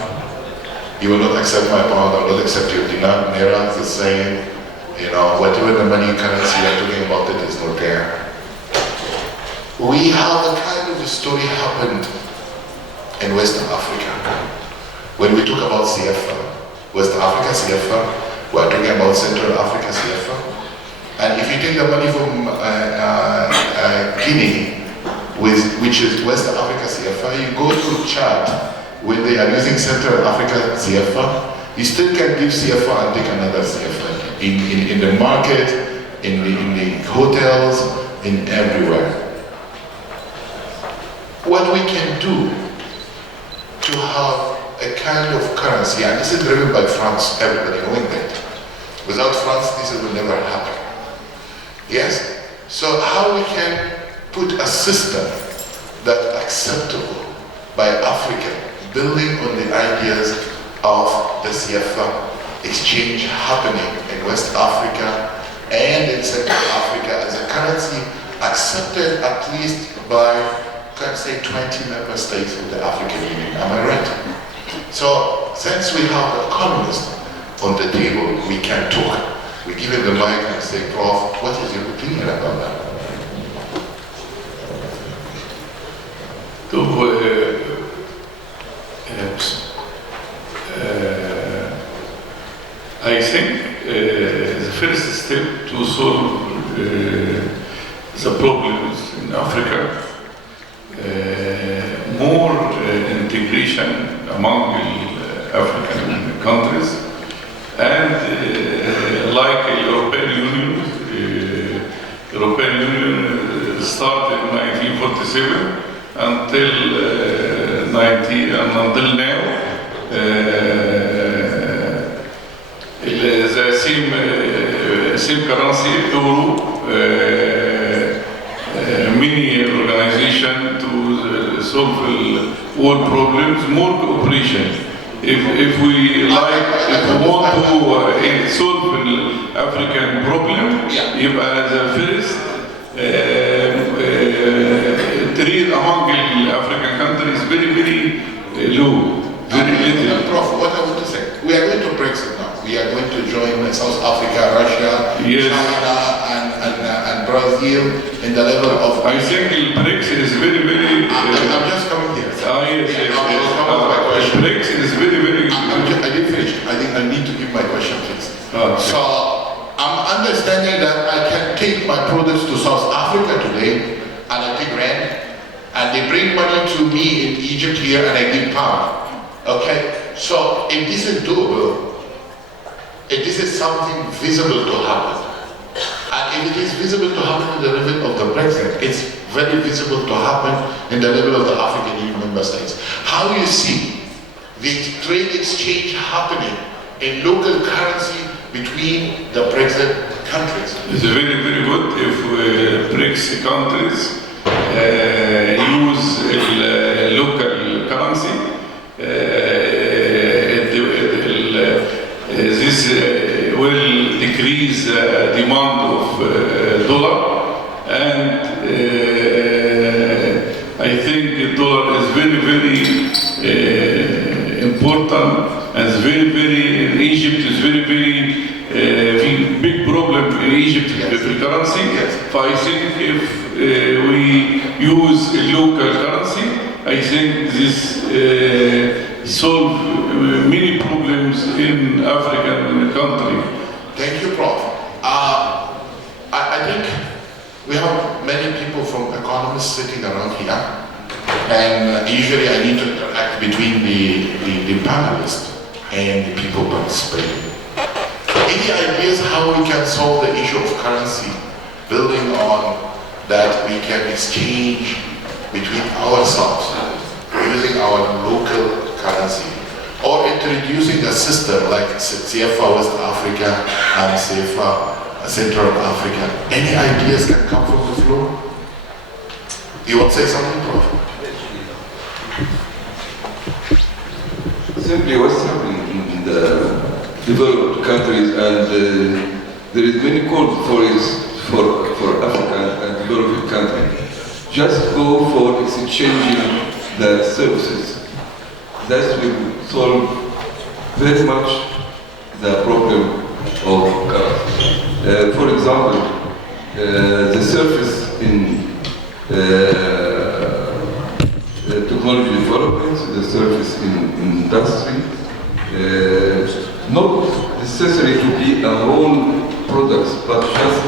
You will not accept my pound, I will not accept your dinar, naira, the same. You know, whatever the money currency you're talking about, it is not there. We have a kind of a story happened in Western Africa. When we talk about CFA, West Africa CFA, we're talking about Central Africa CFA. And if you take the money from Guinea, which is West Africa CFA, you go to Chad, when they are using Central Africa CFA, you still can give CFA and take another CFA in the market, in the hotels, in everywhere. What we can do to have a kind of currency, and this is driven by France, everybody knowing that. Without France, this will never happen. Yes? So how we can put a system that's acceptable by Africa, building on the ideas of the CFA exchange happening in West Africa and in Central Africa as a currency accepted at least by, can say, 20 member states of the African Union. Am I right? So, since we have economists on the table, we can talk. We give him the mic and say, Prof, what is your opinion about that? I think the first step to solve the problems in Africa, more integration among African countries, and like the European Union started in 1947 until now, the same currency, euro, many organizations to solve all problems, more cooperation. If we want to solve the African problem, the first trade among the African countries is very low, very little. Prof, what I want to say, we are going to Brexit now. We are going to join South Africa, Russia, China, and Brazil, still in the level of... I think BRICS is very, very... I'm just coming here. Yes. BRICS is very, very... I didn't finish. I think I need to give my question, please. So, I'm understanding that I can take my products to South Africa today, and I take rand, and they bring money to me in Egypt here, and I give pound. Okay? So, if this is doable, if this is something visible to happen, and if it is visible to happen in the level of the Brexit, it's very visible to happen in the level of the African Union member states. How do you see the trade exchange happening in local currency between the Brexit countries? It's very, very good if BRICS countries use local currency. This will decrease demand of dollar, and I think the dollar is very, very important, and Egypt is very, big problem in Egypt with the currency. So I think if we use a local currency, I think this solve many problems in African country. Thank you, Prof. I think we have many people from economists sitting around here, and usually I need to interact between the panelists and the people participating. Any ideas how we can solve the issue of currency, building on that we can exchange between ourselves using our local currency, or introducing a system like CFA West Africa and CFA Central Africa? Any ideas can come from the floor? You want to say something, Prof? Simply what's happening in the developed countries, and there is many calls for Africa and developing countries. Just go for exchanging the services. That will solve very much the problem of currency. For example, the service in technology development, the service in industry, not necessary to be a whole product, but just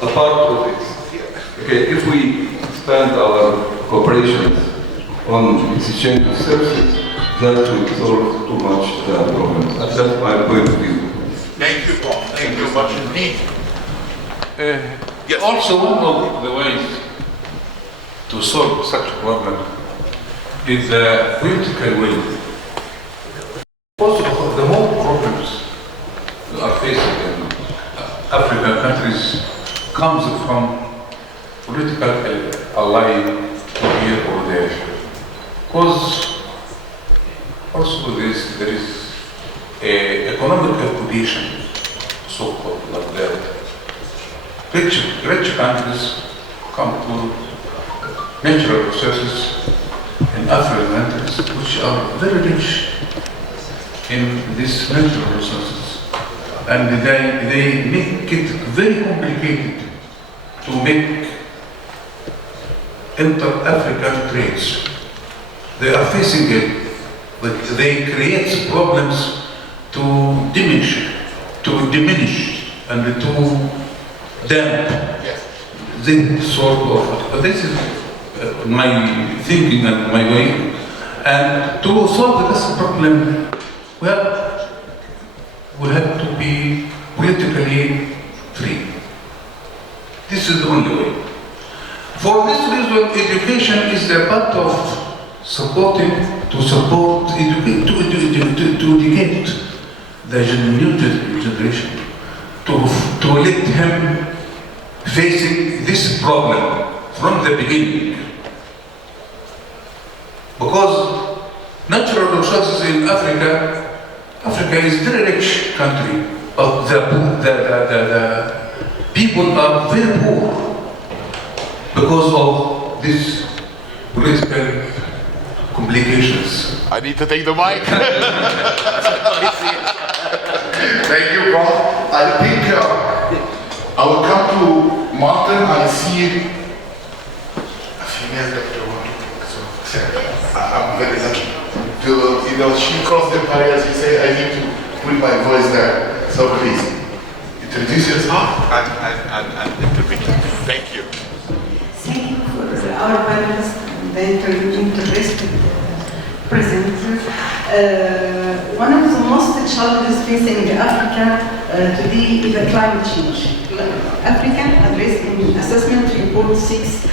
a part of it. Okay, if we expand our cooperation on exchange of services, that will solve too much the problem. That's my point of view. Thank you, Paul. Thank you much indeed. Also, one of the ways to solve such a problem is the political will. Also, the more problems we are facing in African countries comes from political alliance here or there. Because also there is a economical condition, so-called like that. Rich countries come to natural resources in African countries which are very rich in these natural resources, and they make it very complicated to make inter-African trades. They are facing it, but they create problems to diminish and to damp this sort of. This is my thinking and my way. And to solve this problem, well, we have to be politically free. This is the only way. For this reason, education is a part of educate the new generation, to let him facing this problem from the beginning. Because natural resources in Africa is a very rich country, but the people are very poor because of this political complications. I need to take the mic. Thank you, Prof. I think I will come to Martin, I see a female doctor. So I'm very lucky. She crossed the barriers. She said, I need to put my voice there. So please, introduce yourself and intervene. Thank you. Thank you for our panelists and the interested presenters. One of the most challenges facing Africa today is the climate change. Africa addressed in Assessment Report 6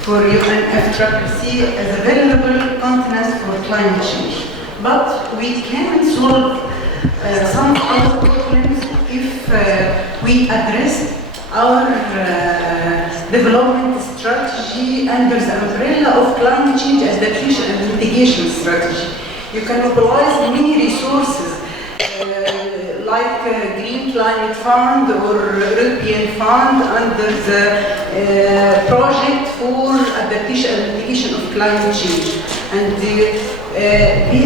for UNFCCC as a vulnerable continent for climate change. But we can solve some other problems if we address our development strategy under the umbrella of climate change adaptation and mitigation strategy. You can mobilize many resources like Green Climate Fund or European Fund under the project for adaptation and mitigation of climate change. And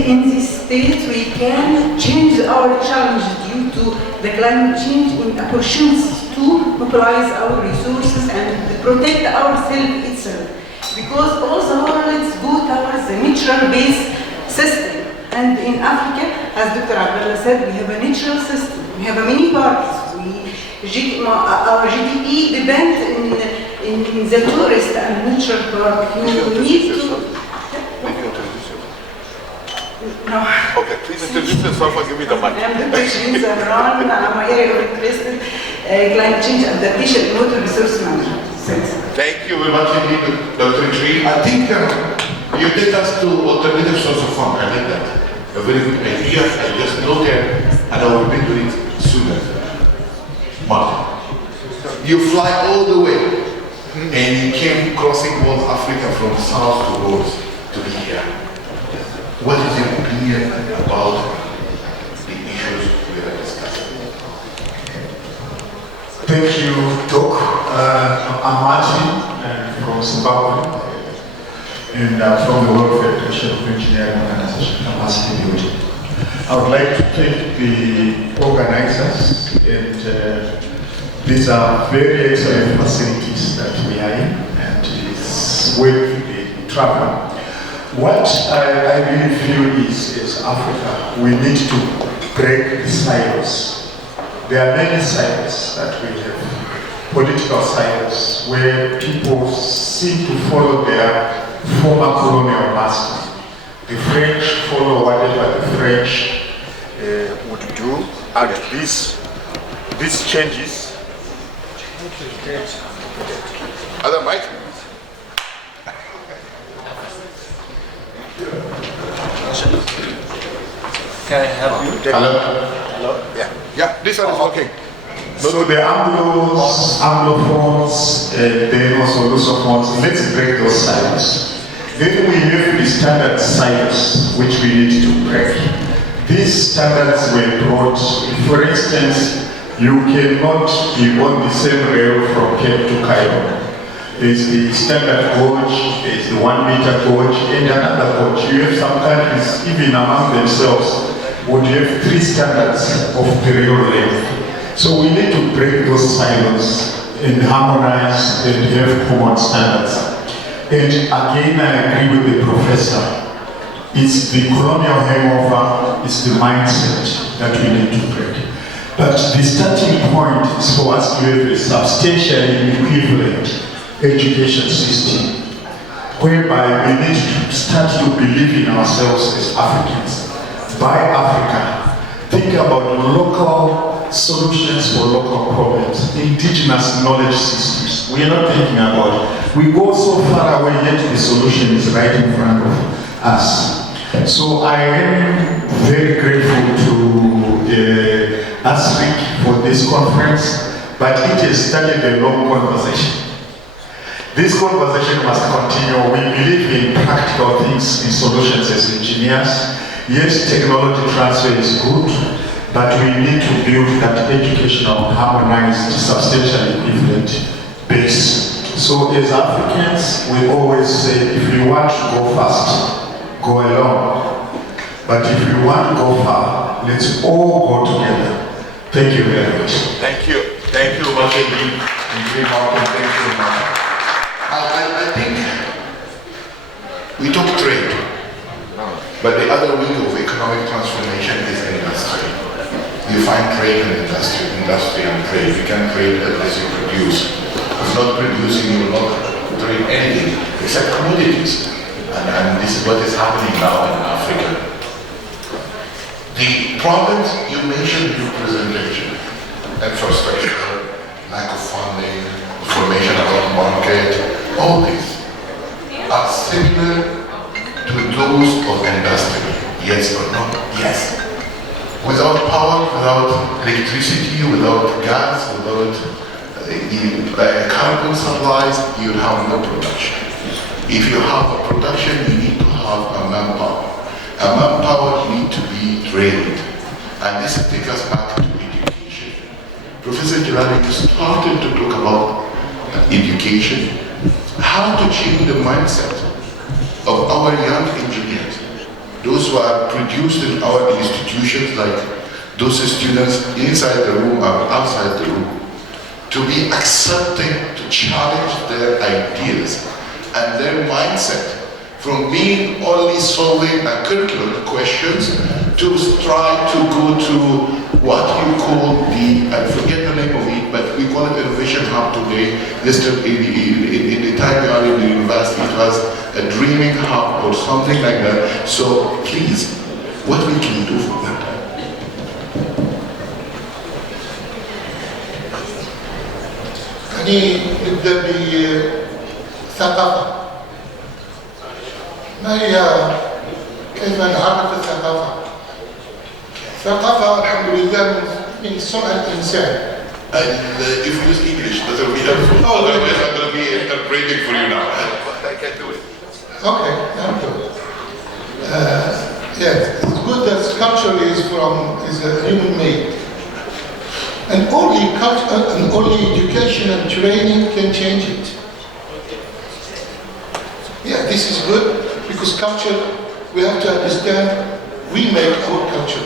in this state, we can change our challenge due to the climate change in opportunities to mobilize our resources and protect ourselves itself. Because all the world go towards the natural-based system. And in Africa, as Dr. Abdullah said, we have a natural system. We have many parts. Our GDP depends in the tourist and natural park. You need to... No. Okay, please introduce yourself and give me the mic. I'm Dr. Shirin Zahran. I'm an area of interest climate change adaptation and water resource management. Thank you very much indeed, Dr. Shirin. I think you take us to alternative source of fund. I like that. A very good idea. I just noted, and I will be doing it sooner. Martin, you fly all the way, and you came crossing all Africa from south to north to be here. What is your opinion about the issues we are discussing? Thank you, Doc. I'm Martin from Zimbabwe. And from the World Federation of Engineering Organization Capacity Building. I would like to thank the organizers, and these are very excellent facilities that we are in, and it's worth the travel. What I really feel is, as Africa, we need to break the silos. There are many silos that we have, political silos, where people seem to follow their former colonial master. The French follow whatever the French would do, and these changes. Other mic? Can I help you? Hello? Yeah, this one is working. So the Anglophones, then also Lusophones, let's break those silos. Then we have the standard silos, which we need to break. These standards were brought, for instance, you cannot be on the same rail from Cape to Cairo. There's the standard gauge, there's the 1 meter gauge, and another gauge. You have some countries, even among themselves, would have 3 standards of the rail length. So we need to break those silos and harmonize and have common standards. And again, I agree with the professor. It's the colonial hangover, it's the mindset that we need to break. But the starting point is for us to have a substantially equivalent education system, whereby we need to start to believe in ourselves as Africans. By Africa, think about local solutions for local problems, indigenous knowledge systems. We are not thinking about it. We go so far away, yet the solution is right in front of us. So I am very grateful to ASRIC for this conference, but it has started a long conversation. This conversation must continue. We believe in practical things, in solutions as engineers. Yes, technology transfer is good, but we need to build that educational, harmonized, substantial equivalent base. So as Africans, we always say, if you want to go fast, go alone. But if you want to go far, let's all go together. Thank you very much. Thank you. Thank you much indeed. I think we talk trade, but the other wing of economic transformation is industry. You find trade and industry and trade. You can trade unless you produce. If not producing, you will not trade anything except commodities. And this is what is happening now in Africa. The problems you mentioned in your presentation, infrastructure, lack of funding, information about the market, all these are similar to those of industry. Yes or no? Yes. Without power, without electricity, without gas, without carbon supplies, you have no production. If you have a production, you need to have a manpower. A manpower needs to be trained. And this takes us back to education. Professor Jalali, you started to talk about education, how to change the mindset of our young engineers, those who are produced in our institutions, like those students inside the room or outside the room, to be accepting, to challenge their ideas and their mindset from being only solving a curriculum questions to try to go to what you call the, I forget the name of it, but we call it Innovation Hub today. Yesterday, in the time you are in the university, it was a dreaming hub or something like that. So please, what we can do for that? يعني نبدأ بالثقافة. ما هي كيف نعرف الثقافة؟ الثقافة الحمد لله من صنع الإنسان. And if you use English, that will be helpful. Oh, otherwise I'm going to be interpreting for you now. I can't do it. Okay, I'm good. Yes, it's good that culture is a human made. And only culture and only education and training can change it. Yeah, this is good because culture, we have to understand, we make our culture.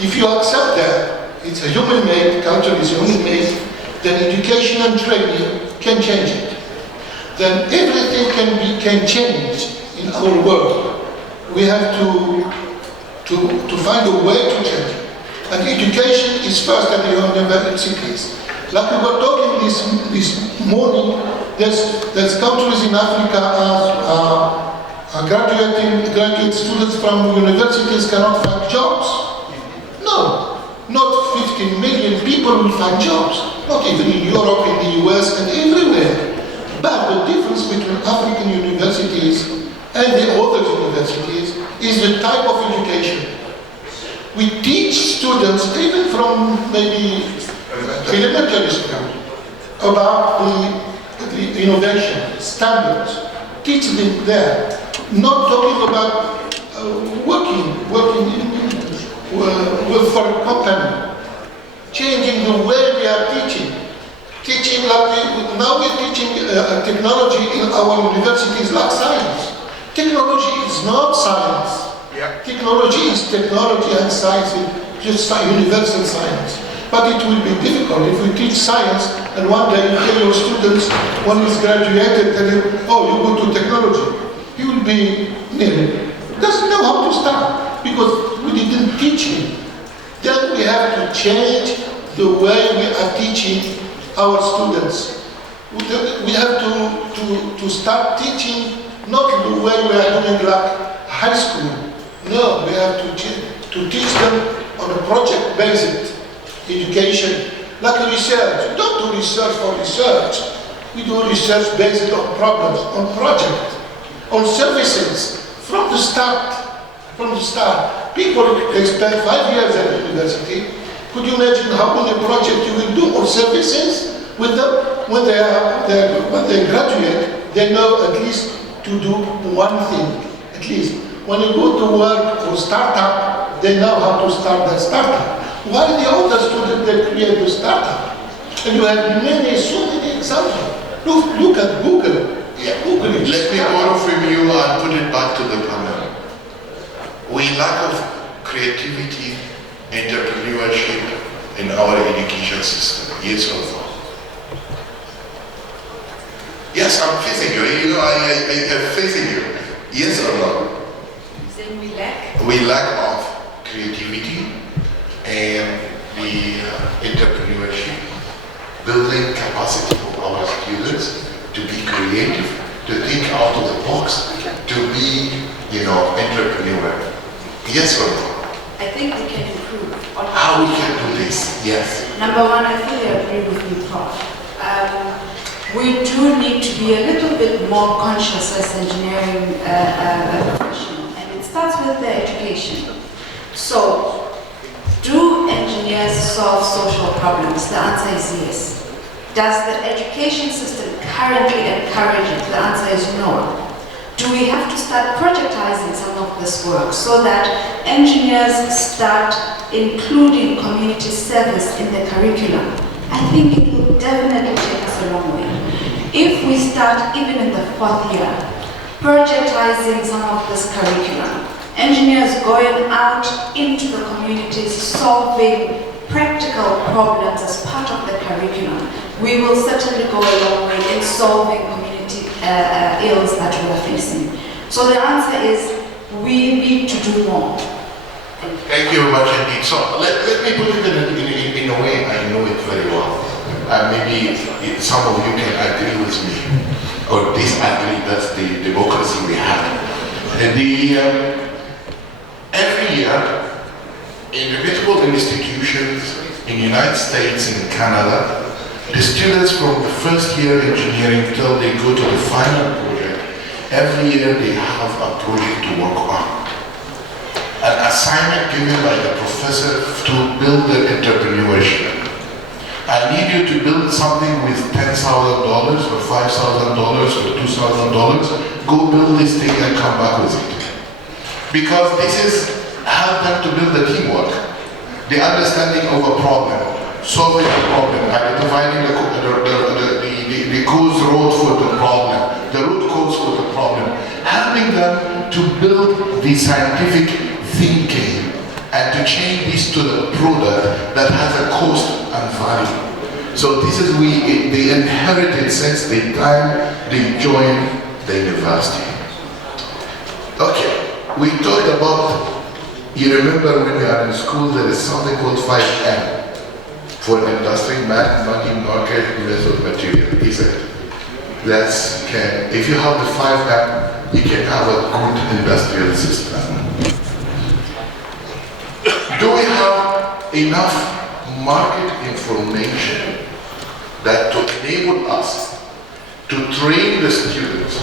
If you accept that, it's a human made, culture is human made, then education and training can change it. Then everything can change in our world. We have to find a way to change it. And education is first at the universities. Like we were talking this morning, there's countries in Africa are graduate students from universities cannot find jobs. No, not 15 million people will find jobs. Not even in Europe, in the US, and everywhere. But the difference between African universities and the other universities is the type of education. We teach students, even from maybe elementary school, about the innovation, standards. Teach them there. Not talking about working for a company. Changing the way we are teaching. Teaching like now we're teaching technology in our universities like science. Technology is not science. Technology is technology and science is just universal science. But it will be difficult if we teach science and one day you tell your students, one is graduated, tell him, oh, you go to technology. He will be nil. Doesn't know how to start because we didn't teach him. Then we have to change the way we are teaching our students. We have to start teaching not the way we are doing like high school. No, we have to teach them on a project-based education, like research. We don't do research for research. We do research based on problems, on projects, on services from the start. From the start, people they spend 5 years at the university. Could you imagine how many projects you will do on services with them when they graduate? They know at least to do one thing, at least. When you go to work for startup, they know how to start that startup. While the other students, they create the startup. And you have so many examples. Look at Google. Yeah. Google. Let me borrow from you and put it back to the panel. We lack of creativity, entrepreneurship in our education system. Yes or no? Yes, I'm facing you. You know, I am facing you. Yes or no? Saying we lack? We lack of creativity and the entrepreneurship, building capacity of our students to be creative, to think out of the box, to be, you know, entrepreneur. Yes or no? I think we can improve. How we can do this? Yes. Number one, I fully agree with you, Prof. We do need to be a little bit more conscious as engineering professionals, and it starts with the education. So, do engineers solve social problems? The answer is yes. Does the education system currently encourage it? The answer is no. Do we have to start projectizing some of this work so that engineers start including community service in the curriculum? I think it will definitely take us a long way. If we start even in the 4th year, projectizing some of this curriculum, engineers going out into the communities, solving practical problems as part of the curriculum, we will certainly go a long way in solving community ills that we are facing. So the answer is, we need to do more. Thank you very much indeed. So let me put it in a way I know it very well. Maybe some of you can agree with me or disagree. That's the democracy we have. Every year, in reputable institutions in the United States and Canada, the students from the first year engineering till they go to the final project, every year they have a project to work on. An assignment given by the professor to build their entrepreneurship. I need you to build something with $10,000 or $5,000 or $2,000. Go build this thing and come back with it. Because this is help them to build the teamwork, the understanding of a problem, solving a problem, identifying the cause road for the problem, the root cause for the problem, helping them to build the scientific thinking and to change this to the product that has a cost and value. So this is they inherited since the time they joined the university. Okay, we talked about, you remember when we are in school, there is something called 5M for industry, man, money, market, method, material, is it? If you have the 5M, you can have a good industrial system. Do we have enough market information that to enable us to train the students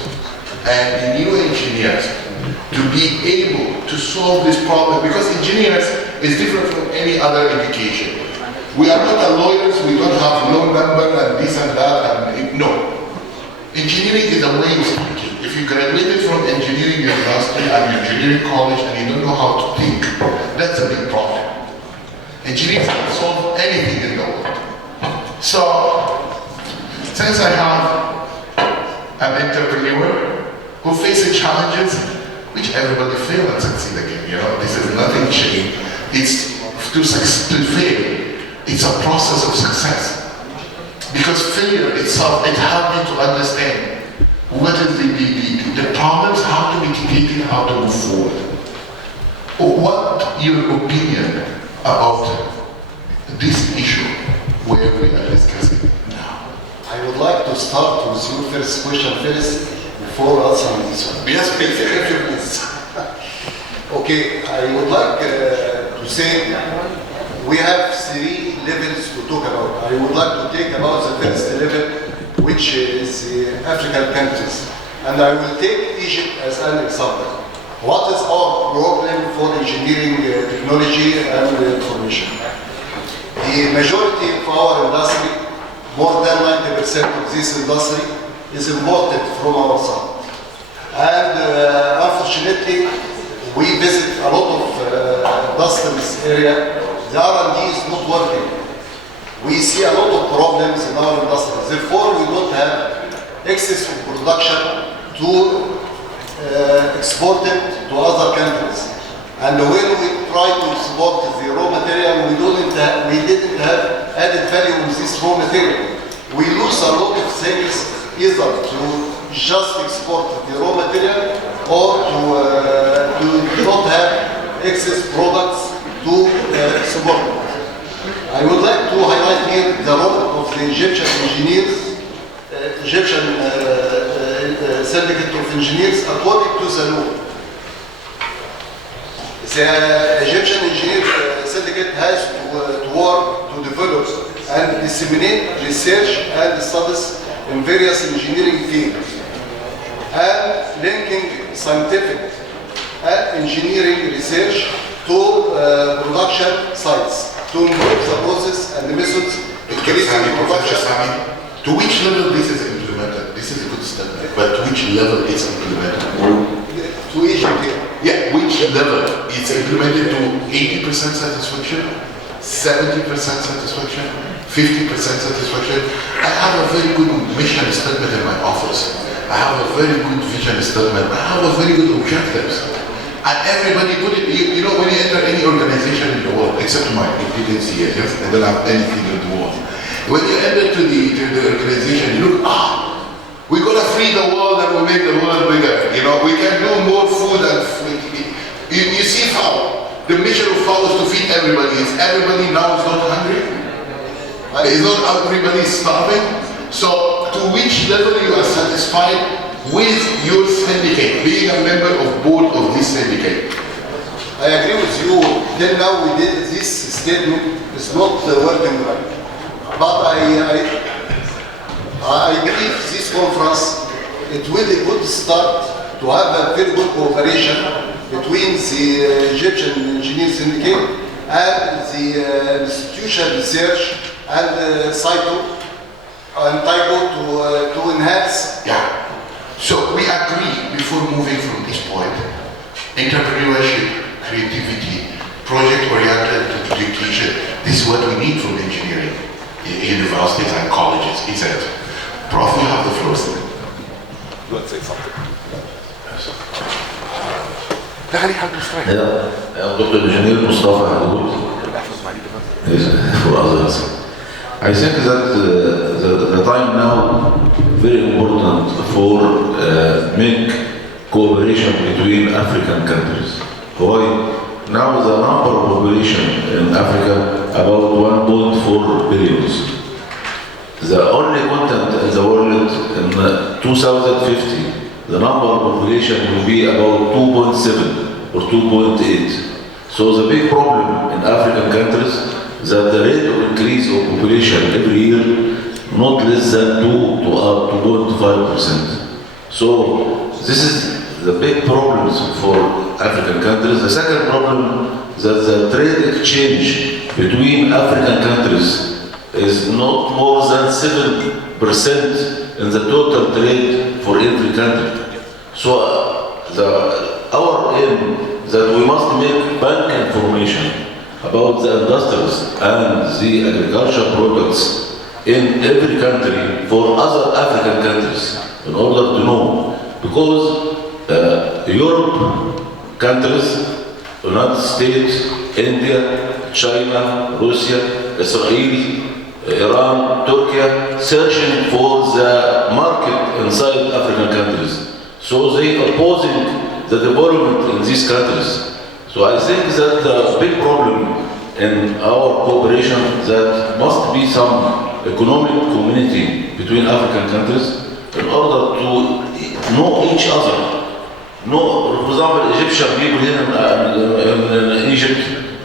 and the new engineers to be able to solve this problem? Because engineers is different from any other education. We are not lawyers, we don't have low number and this and that, and no. Engineering is a way of thinking. If you graduated from engineering university and engineering college and you don't know how to think, that's a big problem. Engineers can solve anything in the world. So, since I have an entrepreneur who faces challenges, which everybody fail and succeed again, you know, this is nothing shame. It's to fail, it's a process of success. Because failure itself, it helps you to understand what is the problems, how to mitigate it, how to move forward. What your opinion about this issue where we are discussing now? I would like to start with your first question first before answering this one. Yes, please. Okay, I would like to say we have 3 levels to talk about. I would like to take about the first level, which is the African countries. And I will take Egypt as an example. What is our problem for engineering technology and information? The majority of our industry, more than 90% of this industry, is imported from our side. And unfortunately, we visit a lot of industries area. The R&D is not working. We see a lot of problems in our industry. Therefore, we don't have access to production to export it to other countries. And when we try to export the raw material, we didn't have added value with this raw material. We lose a lot of things either to just export the raw material or to not have excess products to support it. I would like to highlight here the role of the Egyptian engineers, Egyptian Syndicate of Engineers according to the law. The Egyptian Engineers Syndicate has to work to develop and disseminate research and studies in various engineering fields and linking scientific and engineering research to production sites to improve the process and the methods increasing production. To which level this is implemented? This is a good statement, but to which level it's implemented? To Egypt here. Yeah, which level? It's implemented to 80% satisfaction, 70% satisfaction, 50% satisfaction. I have a very good mission statement in my office. I have a very good vision statement. I have a very good objectives. And everybody put it, you know, when you enter any organization in the world, except my opinions here, yes, I don't have anything in the world. When you enter to the organization, you look, we're gonna free the world and we'll make the world bigger. You know, we can do more food and food. You see FAO, the mission of FAO is to feed everybody. Is everybody now is not hungry? Is not everybody starving? So to which level you are satisfied with your syndicate, being a member of board of this syndicate? I agree with you. Till now we did this statement is not working right. But I believe this conference, it will be a good start to have a very good cooperation between the Egyptian Engineers Syndicate and the institutional research and CITO and TICO to enhance. Yeah. So we agree before moving from this point, entrepreneurship, creativity, project-oriented education, this is what we need from engineering, universities and colleges, etc. Prof, you have the floor, sir. Let's say something. Dr. Engineer Mustafa Hadoud. For others. I think that the time now very important for make cooperation between African countries. Why? Now the number of population in Africa about 1.4 billion. The only continent in the world in 2050, the number of population will be about 2.7 or 2.8. So the big problem in African countries that the rate of increase of population every year not less than 2 to 2.5%. So this is the big problems for African countries. The second problem that the trade exchange between African countries is not more than 7% in the total trade for every country. So our aim that we must make bank information about the industries and the agricultural products in every country for other African countries in order to know. Because Europe countries, United States, India, China, Russia, Israel, Iran, Turkey, searching for the market inside African countries. So they are opposing the development in these countries. So I think that the big problem in our cooperation that must be some economic community between African countries in order to know each other. No, for example, Egyptian people here in Egypt,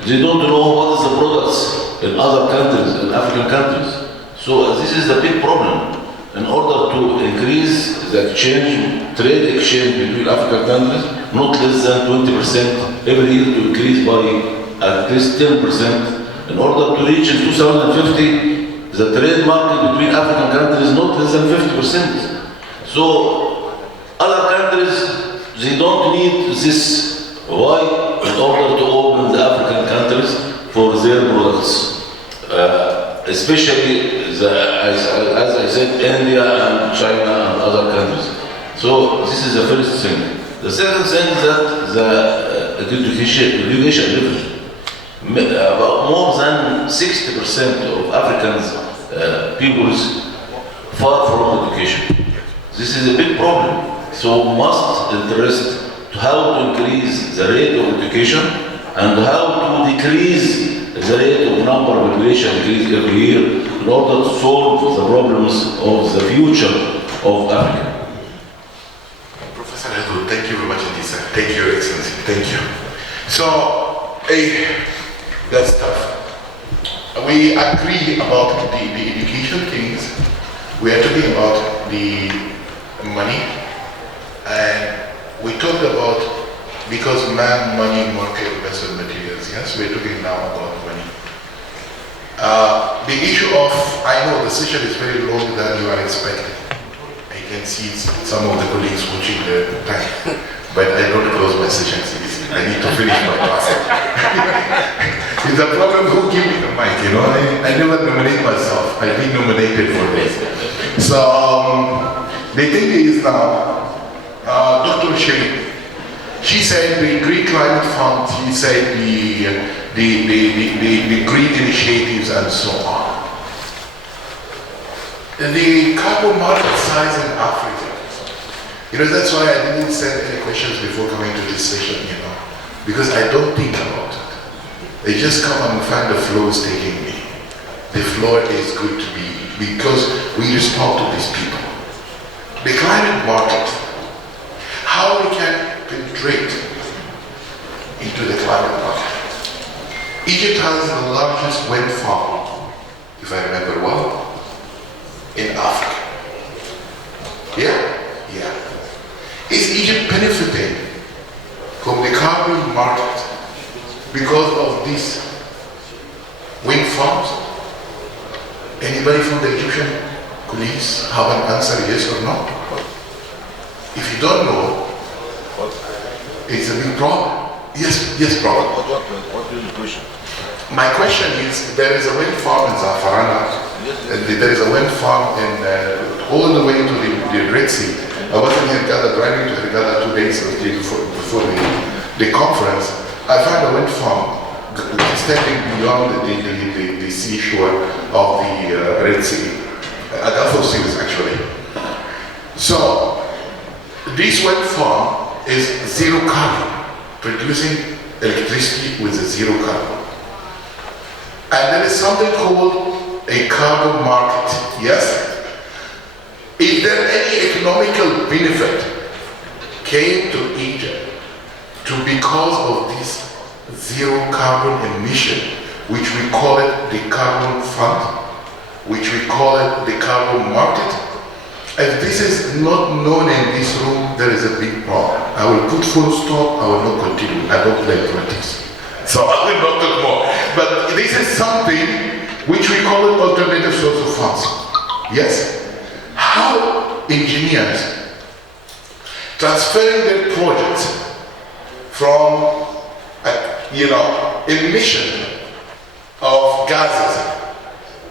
they don't know what is the products in other countries, in African countries. So this is the big problem. In order to increase the exchange, trade exchange between African countries, not less than 20% every year to increase by at least 10%. In order to reach in 2050, the trade market between African countries not less than 50%. So other countries, they don't need this. Why? In order to open the African countries for their products. Especially, as I said, India and China and other countries. So this is the first thing. The second thing is that the education level, about more than 60% of African peoples far from education. This is a big problem. So we must interest to how to increase the rate of education and how to decrease the rate of number of population increase every year in order to solve the problems of the future of Africa. Professor Hedul, thank you very much indeed, sir. Thank you, Your Excellency. Thank you. So, that's tough. We agree about the education things. We are talking about the money, and we talked about, because man, money, market, vessel, materials, yes, we're talking now about money. The issue of, I know the session is very long than you are expecting. I can see some of the colleagues watching the time, but I don't close my sessions easily. I need to finish my class. It's a problem who give me the mic, you know. I never nominate myself. I've been nominated for this. So, the thing is now, Dr. Shiri, she said the Green Climate Fund, she said the green initiatives and so on. The carbon market size in Africa, you know, that's why I didn't send any questions before coming to this session, you know, because I don't think about it. They just come and find the flow is taking me. The floor is good to be, because we respond to these people. The climate market, how we can penetrate into the climate market. Egypt has the largest wind farm, if I remember well, in Africa. Yeah? Yeah. Is Egypt benefiting from the carbon market because of these wind farms? Anybody from the Egyptian police have an answer, yes or no? If you don't know, it's a big problem. Yes, problem. What is the question? My question is, there is a wind farm in Zafarana, and there is a wind farm in all the way to the Red Sea. I was in Hurghada, driving to Hurghada 2 days before the conference. I found a wind farm extending beyond the seashore of the Red Sea, Gulf of Suez actually. So, this wind farm is zero carbon, producing electricity with a zero carbon. And there is something called a carbon market, yes? Is there any economical benefit came to Egypt because of this zero carbon emission, which we call it the carbon fund, which we call it the carbon market? If this is not known in this room, there is a big problem. I will put full stop, I will not continue. I don't play politics. So I will not talk more. But this is something which we call it alternative source of funds. Yes? How engineers transferring their projects from, emission of gases,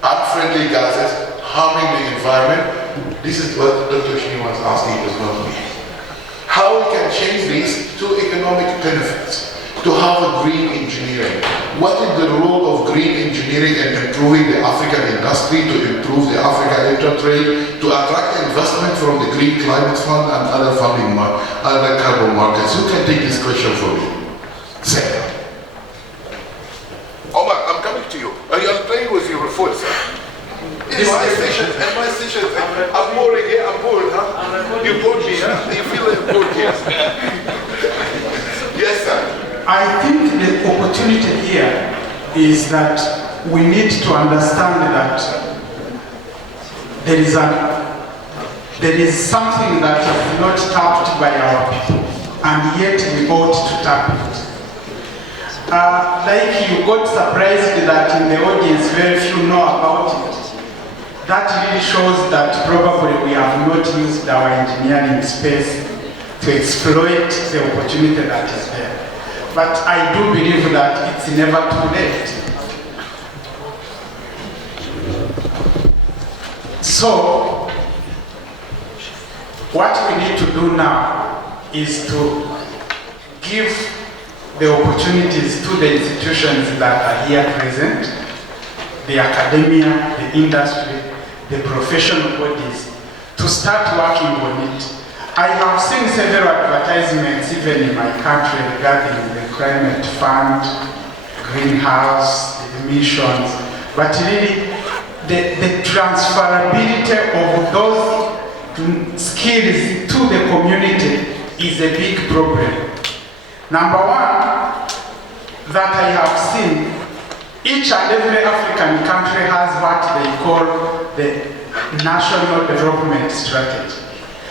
unfriendly gases, harming the environment. This is what Dr. Shini was asking, it was not me. How we can change this to economic benefits, to have a green engineering. What is the role of green engineering in improving the African industry, to improve the African intertrade, to attract investment from the Green Climate Fund and other funding, other carbon markets? Who can take this question for me? Say. Omar, I'm coming to you. You are playing with your foot, sir. In my station, I'm boring here, I'm bored, huh? You bored me, huh? You feel bored here? Yes, sir. I think the opportunity here is that we need to understand that there is something that is not tapped by our people, and yet we ought to tap it. Like you got surprised that in the audience very few know about it. That really shows that probably we have not used our engineering space to exploit the opportunity that is there. But I do believe that it's never too late. So, what we need to do now is to give the opportunities to the institutions that are here present, the academia, the industry, the professional bodies, to start working on it. I have seen several advertisements even in my country regarding the climate fund, greenhouse emissions, but really the transferability of those skills to the community is a big problem. Number one, that I have seen, each and every African country has what they call the National Development Strategy.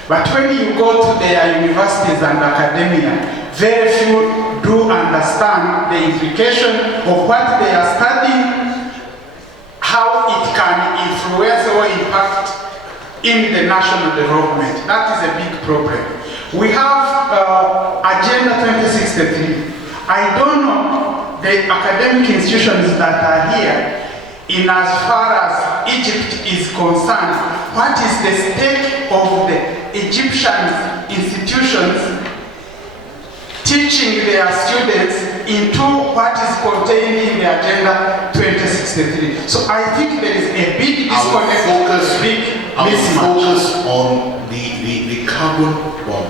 But when you go to their universities and academia, very few do understand the implication of what they are studying, how it can influence or impact in the national development. That is a big problem. We have Agenda 2063. I don't know the academic institutions that are here, in as far as Egypt is concerned, what is the stake of the Egyptian institutions teaching their students into what is contained in the Agenda 2063. So I think there is a big disconnect, I will focus on the carbon bomb.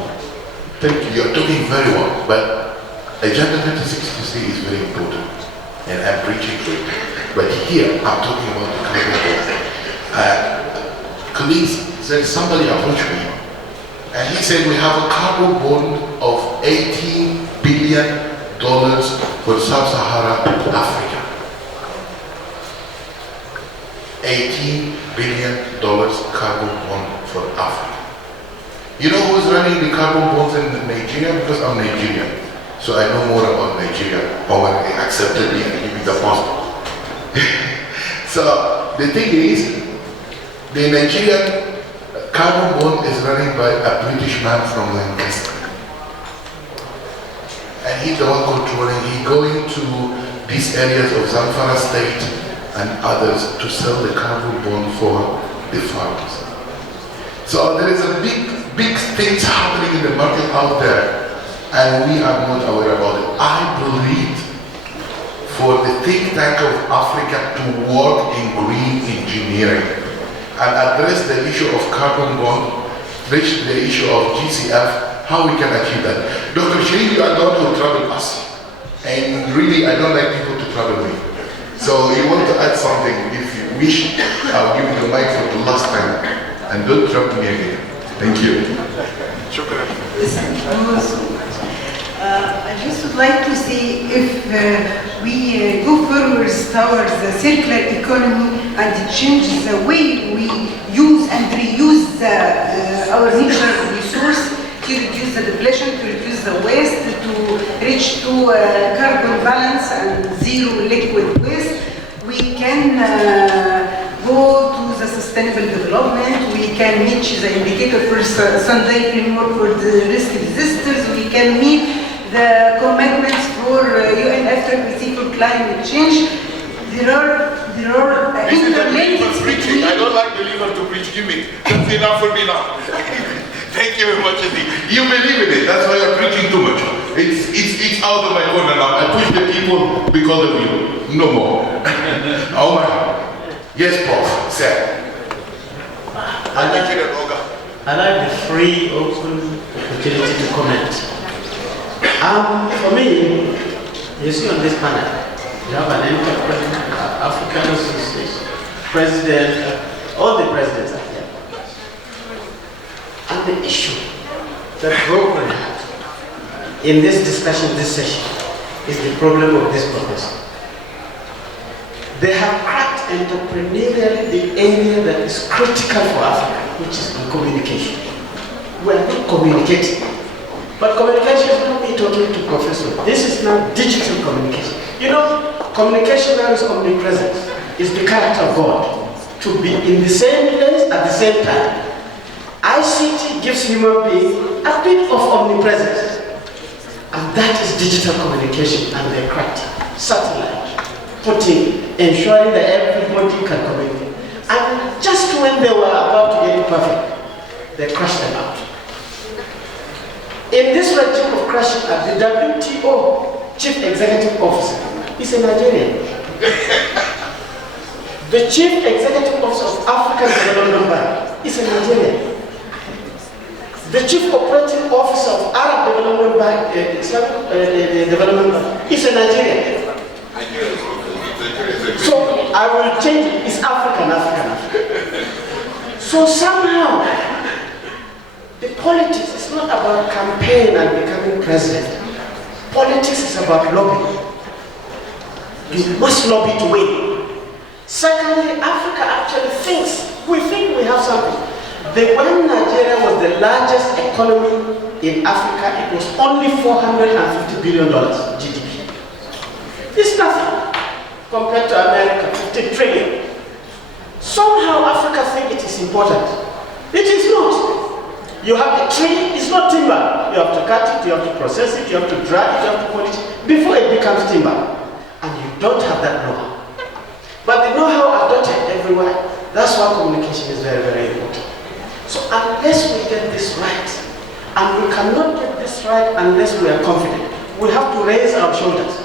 Thank you, you're talking very well, but Agenda 2063 is very important, and I'm preaching for it. But here, I'm talking about the carbon bomb. Colleagues, there is somebody approached me, and he said we have a carbon bond of $18 billion for Sub-Saharan Africa. $18 billion carbon bond for Africa. You know who's running the carbon bonds in Nigeria? Because I'm Nigerian. So I know more about Nigeria. How they accepted me and gave me the passport. So the thing is, the Nigerian carbon bond is running by a British man from Lancaster. And he's the one controlling. He's going to these areas of Zamfara State and others to sell the carbon bond for the farmers. So there is a big things happening in the market out there, and we are not aware about it. I believe for the think tank of Africa to work in green engineering and address the issue of carbon bond, reach the issue of GCF, how we can achieve that. Dr. Sharif, you are going to travel us, and really I don't like people to travel me. So you want to add something, if you wish, I'll give you the mic for the last time, and don't trouble me again. Thank you. I just would like to see if we go forward towards the circular economy and change the way we use and reuse our natural resource to reduce the depletion, to reduce the waste, to reach to carbon balance and zero liquid waste. We can go to the sustainable development. We can meet the indicator for Sunday framework for the risk resistors. We can meet the commitments for UN FWC for climate change. There are interlinks between. I don't like the leader to preach. Give me. That's enough for me now. Thank you very much, Adi. You believe in it. That's why you're preaching too much. It's out of my corner now. I push the people because of you. No more. Omar. Yes, Prof. Sir. I like the free, open opportunity to comment. For me, you see on this panel, you have an entrepreneur, African Association, president, all the presidents are here. And the issue that broke my heart in this discussion, this session, is the problem of this professor. They have cracked entrepreneurially the area that is critical for Africa, which is in communication. We are not communicating. But communication is not me talking to professors. This is now digital communication. You know, communication now is omnipresent. It's the character of God to be in the same place at the same time. ICT gives human beings a bit of omnipresence. And that is digital communication, and they cracked it. Satellite, ensuring that everybody can communicate. And just when they were about to get it perfect, they crashed them out. In this regime of crashing out, the WTO Chief Executive Officer is a Nigerian. The Chief Executive Officer of African Development Bank is a Nigerian. The chief operating officer of Arab Development Bank, Islamic Development Bank, is a Nigerian. So I will change it. It's African. So somehow, the politics is not about campaign and becoming president. Politics is about lobbying. You must lobby to win. Secondly, Africa actually thinks, we think we have something. When Nigeria was the largest economy in Africa, it was only $450 billion GDP. It's nothing compared to America, 50 trillion. Somehow Africa thinks it is important. It is not. You have a tree, it's not timber. You have to cut it, you have to process it, you have to dry it, you have to polish it before it becomes timber. And you don't have that know-how. But the know-how adopted everywhere. That's why communication is very, very important. So unless we get this right, and we cannot get this right unless we are confident, we have to raise our shoulders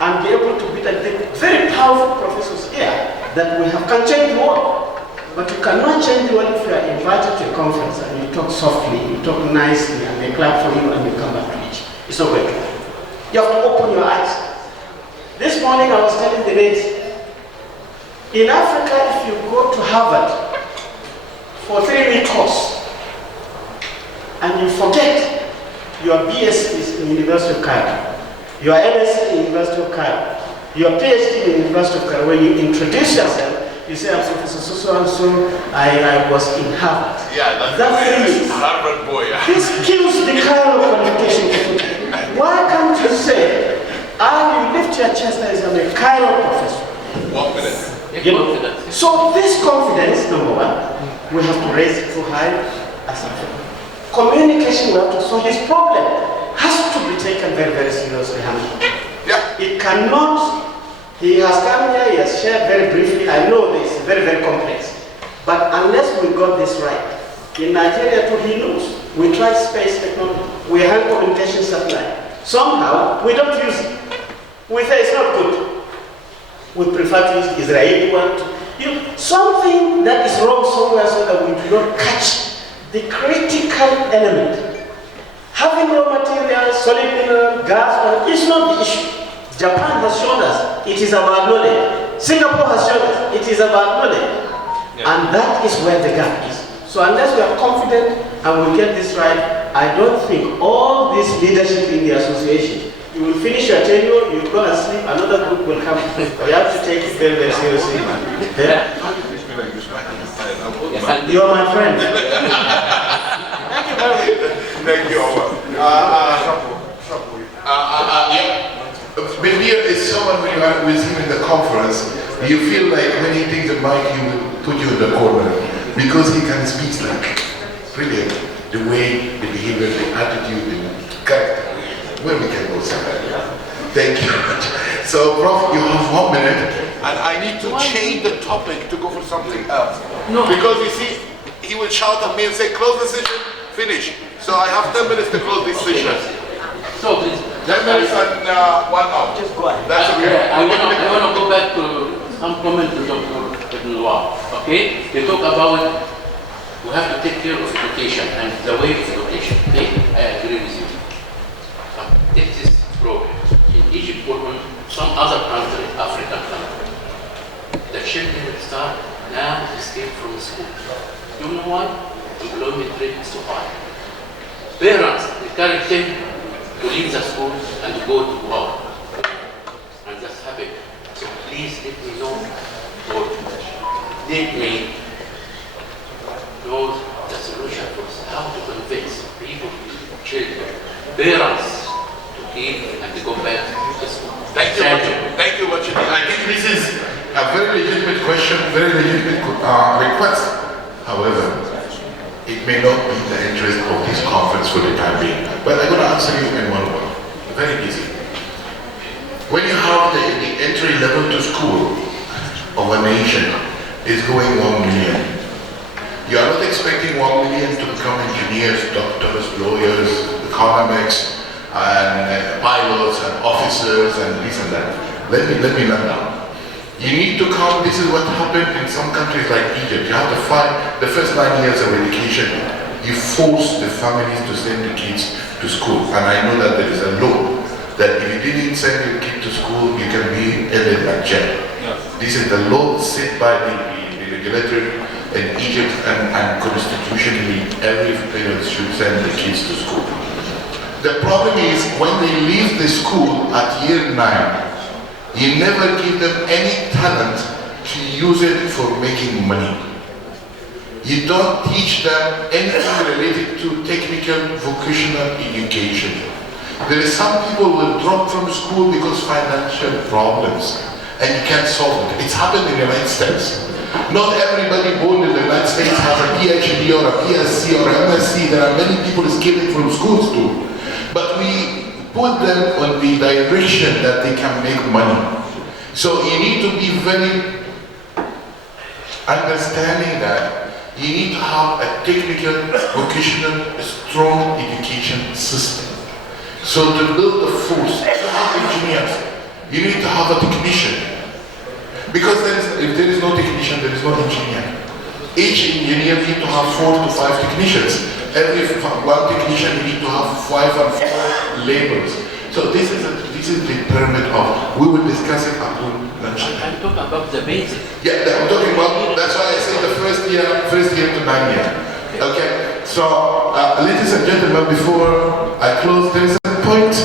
and be able to be like the very powerful professors here that we have can change the world. But you cannot change the world if you are invited to a conference and you talk softly, you talk nicely, and they clap for you and you come back to preach. It's not going to work. You have to open your eyes. This morning I was telling the ladies, in Africa, if you go to Harvard for a 3-week course and you forget your BS is in University of Cairo, your MSc in University of Cairo, your PhD in University of Cairo, when you introduce yourself, you say, I'm Professor so and so, I was in Harvard. Yeah, that's Harvard boy. This kills the kind of qualification. Why can't you say, you lift your chest as I'm a Cairo professor? 1 minute. So this confidence, number one, we have to raise it too high as a communication. We have to. So his problem has to be taken very, very seriously. Yeah. It cannot. He has come here. He has shared very briefly. I know this is very, very complex. But unless we got this right, in Nigeria too, he knows. We try space technology. We have communication satellite. Somehow we don't use it. We say it's not good. We prefer to use the Israeli one. Something that is wrong somewhere so that we do not catch the critical element. Having raw materials, solid mineral, gas, is not the issue. Japan has shown us it is about knowledge. Singapore has shown us it is about knowledge. Yeah. And that is where the gap is. So unless we are confident and we get this right, I don't think all this leadership in the association, you will finish your tenure, you go and sleep, another group will come. You have to take it very, very seriously. Yeah? You are my friend. Thank you very much. Thank you, Omar. Bendir is someone when you are with him in the conference, you feel like when he takes the mic, he will put you in the corner because he can speak like brilliant. The way, the behavior, the attitude, the character. Where we can go somewhere. Thank you very much. So, Prof, you have 1 minute. And I need to change the topic to go for something else. No. Because you see, he will shout at me and say, close the session, finish. So I have 10 minutes to close this session. So please. 10 minutes and 1 hour. Just go ahead. That's okay. I want to go back to some comment to Dr. Ibn Wahab. Okay? They talk about we have to take care of education and the way of education. Okay? I agree with you. It is problem. In Egypt or in some other country, African country, the children start now to escape from school. You know why? Employment rate is so high. Parents encourage them to leave the school and to go to work. And that's happening. So please let me know, or let me know the solution for how to convince people, children, parents, and to go back to school. Thank you. Thank you much. I think this is a very legitimate question, very legitimate request. However, it may not be the interest of this conference for the time being. But I'm going to answer you in one word. Very easy. When you have the entry level to school of a nation is going 1 million, you are not expecting 1 million to become engineers, doctors, lawyers, economics, and pilots and officers and this and that. Let me learn now. You need to come, this is what happened in some countries like Egypt. You have to find the first 9 years of education. you force the families to send the kids to school. And I know that there is a law that if you didn't send your kid to school, you can be held at jail. This is the law set by the regulator in Egypt, and constitutionally every parent should send the kids to school. The problem is when they leave the school at year 9, you never give them any talent to use it for making money. You don't teach them anything related to technical vocational education. There is some people will drop from school because financial problems, and you can't solve it. It's happened in the United States. Not everybody born in the United States has a PhD or a PSc or MSc. There are many people escaping from schools too. But we put them on the direction that they can make money. So you need to be very understanding that you need to have a technical, vocational, strong education system. So to build the force, you have engineers, you need to have a technician. Because if there is no technician, there is no engineer. Each engineer needs to have 4 to 5 technicians. Every one technician, you need to have 5 and 4 laborers. So this is the pyramid of, we will discuss it at lunch. I'm talking about the basic. Yeah, I'm talking about, that's why I say the first year to 9 year. Okay, so ladies and gentlemen, before I close, there is a point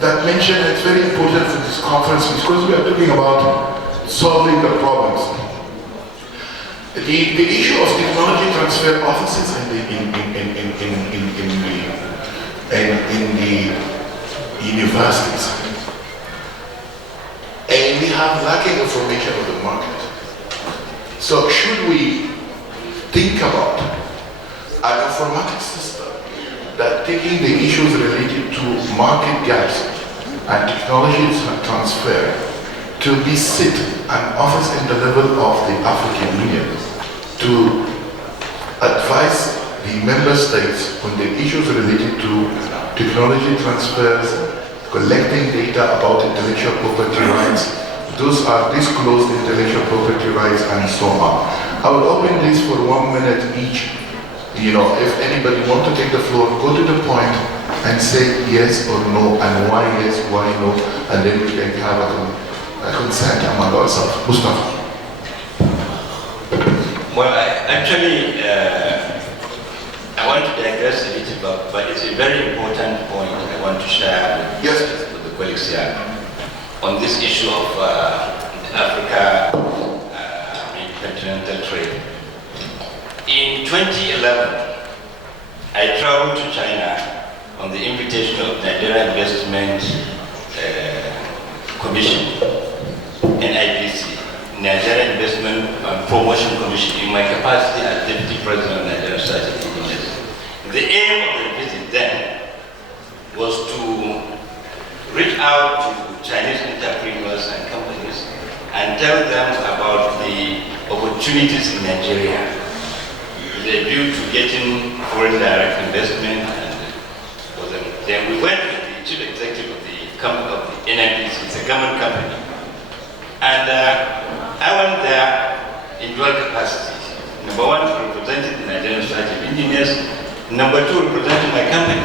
that mentioned it's very important for this conference because we are talking about solving the problems. The issue of technology transfer offices in the universities, and we have lacking information on the market. So should we think about an informatics system that taking the issues related to market gaps and technology transfer to be sit an office in the level of the African Union to advise the member states on the issues related to technology transfers, collecting data about intellectual property rights, those are disclosed intellectual property rights and so on. I will open this for 1 minute each. You know, if anybody want to take the floor, go to the point and say yes or no, and why yes, why no, and then we can have a consent among ourselves. Mustafa. Well, I want to digress a little bit, but it's a very important point I want to share with the colleagues here on this issue of Africa intercontinental trade. In 2011, I traveled to China on the invitation of Nigeria Investment Commission, NIPC, Nigeria Investment and Promotion Commission, in my capacity as Deputy President of Nigeria Society of Engineers. The aim of the visit then was to reach out to Chinese entrepreneurs and companies and tell them about the opportunities in Nigeria with a view to getting foreign direct investment. And then we went with the chief executive of the NIPC, it's a government company. And I went there in dual capacity. Number one, representing the Nigerian Society of Engineers. Number two, representing my company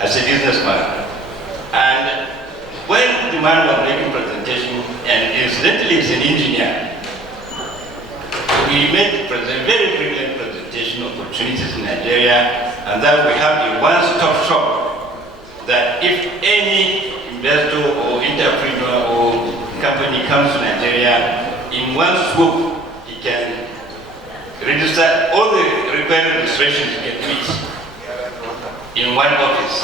as a businessman. And when the man was making presentation, and incidentally he's an engineer, he made a very brilliant presentation of opportunities in Nigeria, and that we have a one-stop shop, that if any investor or entrepreneur or company comes to Nigeria, in one swoop, he can register all the required registrations he can meet in one office.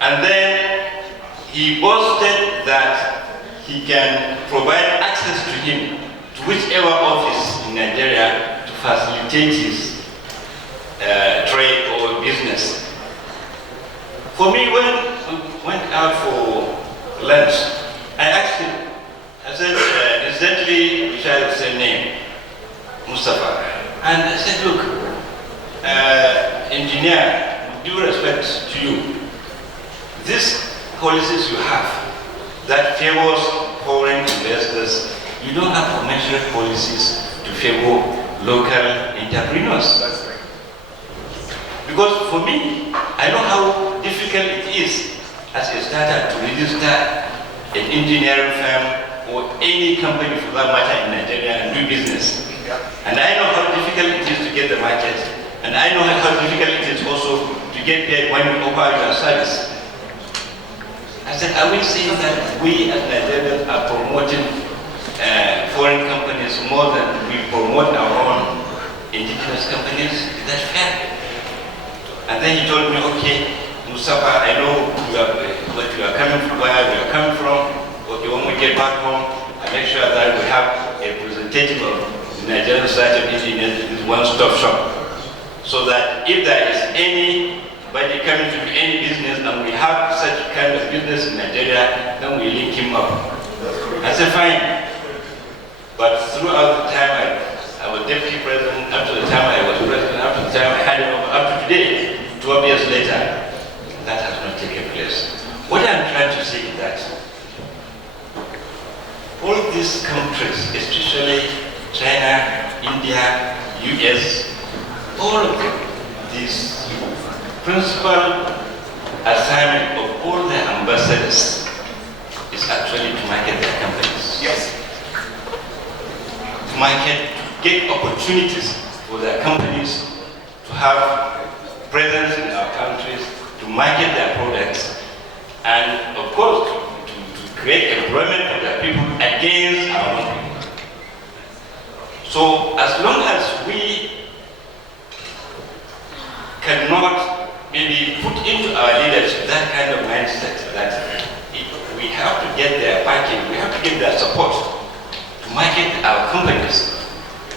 And then he boasted that he can provide access to him to whichever office in Nigeria to facilitate his trade or business. For me, when we went out for lunch, I asked him, I said, incidentally, we shall the same name, Mustafa. And I said, look, engineer, with due respect to you, these policies you have that favors foreign investors, you don't have commensurate policies to favor local entrepreneurs. Because for me, I know how difficult it is as a startup to register an engineering firm or any company for that matter in Nigeria and do business. And I know how difficult it is to get the market. And I know how difficult it is also to get paid when you offer your service. I said, are we saying that we as Nigerians are promoting foreign companies more than we promote our own indigenous companies? Is that fair? And then he told me, okay, Mustafa, I know what you are coming from, where you are coming from. Okay, when we get back home, I make sure that we have a representative of the Nigerian Society of Engineers in this one-stop shop. So that if there is anybody coming to do any business and we have such kind of business in Nigeria, then we link him up. I said, fine. But throughout the time I was deputy president, up to the time I was president, up to the time I had him over, up to today, 12 years later, that has not taken place. What I'm trying to say is that all these countries, especially China, India, US, all of them, this principal assignment of all the ambassadors is actually to market their companies. Yes. To market, to get opportunities for their companies to have presence in our countries, to market their products, and of course, to create employment for their people against our own people. So as long as we cannot maybe put into our leadership that kind of mindset that we have to get their backing, we have to get their support to market our companies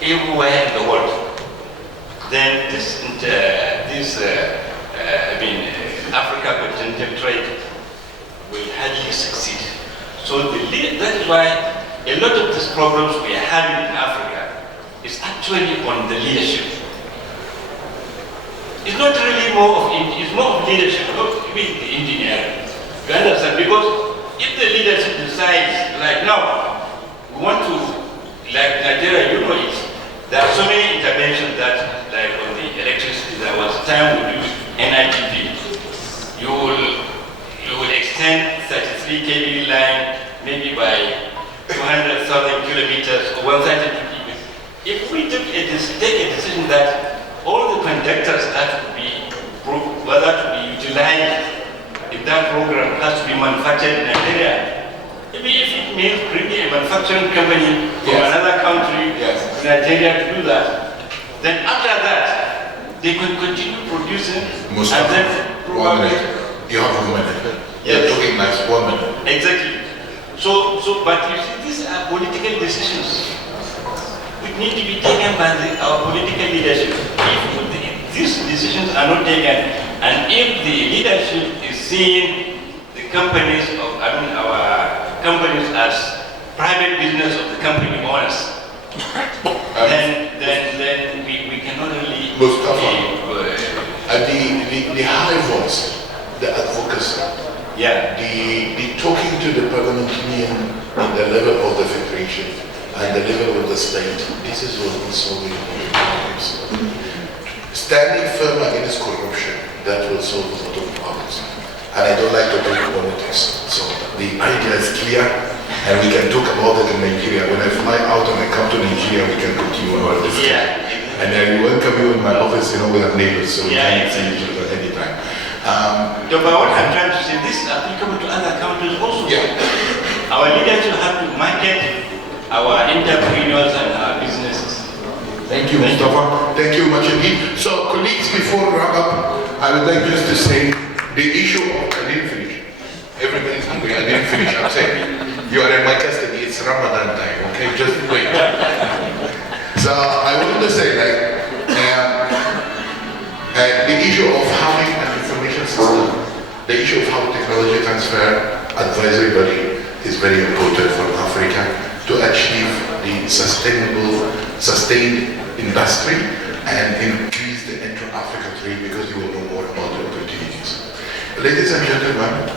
everywhere in the world, then Africa continental trade will hardly succeed. So that is why a lot of these problems we are having in Africa is actually on the leadership. It's not really more of, it's more of leadership, not even the engineering. You understand? Because if the leadership decides, like now, we want to, like Nigeria, you know it, there are so many interventions that, like on the electricity, there was a time we used NIPP. You will extend 33 kV line maybe by 200,000 kilometers or 130 kilometers. If we take a decision that all the conductors that would be utilized if that program has to be manufactured in Nigeria, maybe if it means bringing a manufacturing company from another country to Nigeria to do that, then after that, they can continue producing and then probably... You have 1 minute. You're talking like 1 minute. Exactly. But you see, these are political decisions which need to be taken by our political leadership. If these decisions are not taken, and if the leadership is seeing the companies our companies as private business of the company owners, then we cannot really... At the high voice, the advocacy, the talking to the parliamentarian on the level of the federation and the level of the state, this is what we solve in problems. Standing firm against corruption, that will solve a lot of problems. And I don't like to do politics. So the idea is clear, and we can talk about it in Nigeria. When I fly out and I come to Nigeria, we can continue our discussion. And I welcome you in my office, we are neighbors, so we can see each other anytime. But what I'm trying to say, this is applicable to other countries also. Our leaders will have to market our entrepreneurs and our businesses. Thank you, Mustafa. Thank you much indeed. So, colleagues, before we wrap up, I would like just to say the issue of, I didn't finish. Everybody's hungry, I didn't finish. I'm saying, you are in my custody, it's Ramadan time, okay? Just wait. So, I wanted to say, the issue of having an information system, the issue of how technology transfer advisory body is very important for Africa to achieve the sustained industry and increase the intra-Africa trade, because you will know more about the opportunities. Ladies and gentlemen,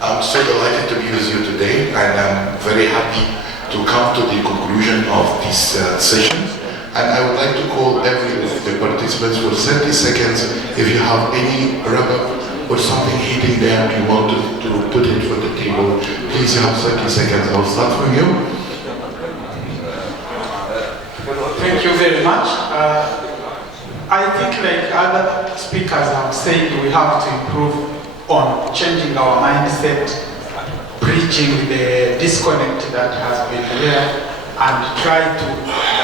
I'm so delighted to be with you today, and I'm very happy to come to the conclusion of this session. And I would like to call every of the participants for 30 seconds. If you have any wrap-up or something hitting them you want to put it for the table, please you have 30 seconds. I'll start from you. Thank you very much. I think like other speakers have said, we have to improve on changing our mindset, bridging the disconnect that has been there, and try to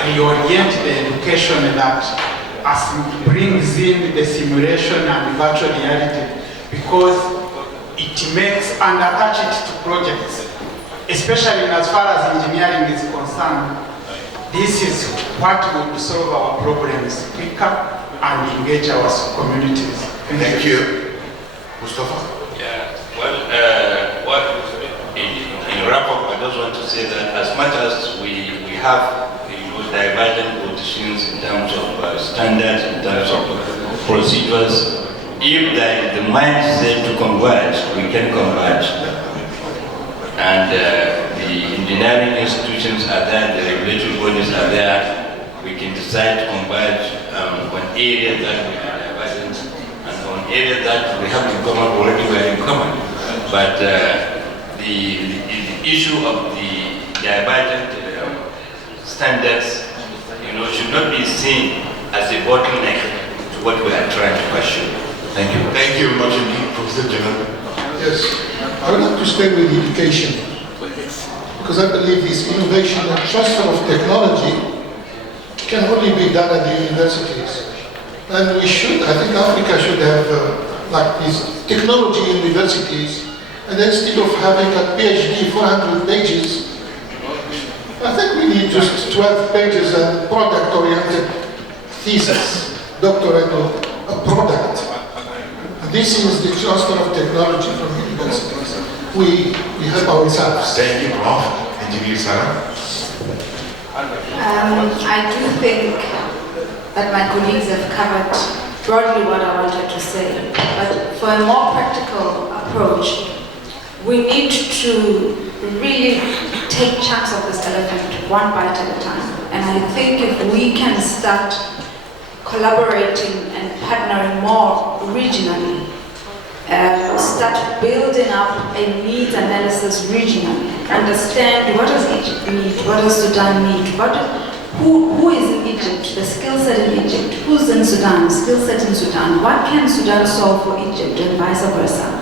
reorient the education that brings in the simulation and virtual reality, because it makes and attach it to projects, especially as far as engineering is concerned. This is what will solve our problems quicker and engage our communities. Thank you. Mustafa? Yeah, well, in wrap-up, I just want to say that as much as we have divergent positions in terms of standards, in terms of procedures, if there is the mindset to converge, we can converge. And the engineering institutions are there, the regulatory bodies are there. We can decide to converge on areas that we are divergent, and on areas that we have in common already we are in common. But the issue of the divergent standards, should not be seen as a bottleneck to what we are trying to pursue. Thank you. Thank you very much indeed, Professor General. Yes, I would like to stay with education, because I believe this innovation and transfer of technology can only be done at the universities. And we should, I think Africa should have like these technology universities, and instead of having a PhD 400 pages, I think we need just 12 pages and product-oriented thesis, doctorate of a product. This is the transfer of technology from universities. We help ourselves. Thank you, Prof. Engineer Sarah. I do think that my colleagues have covered broadly what I wanted to say. But for a more practical approach, we need to really take chunks of this elephant one bite at a time. And I think if we can start collaborating and partnering more regionally, start building up a needs analysis regionally, understand what does Egypt need, what does Sudan need, who is in Egypt, the skill set in Egypt, who's in Sudan, skill set in Sudan, what can Sudan solve for Egypt, and vice versa.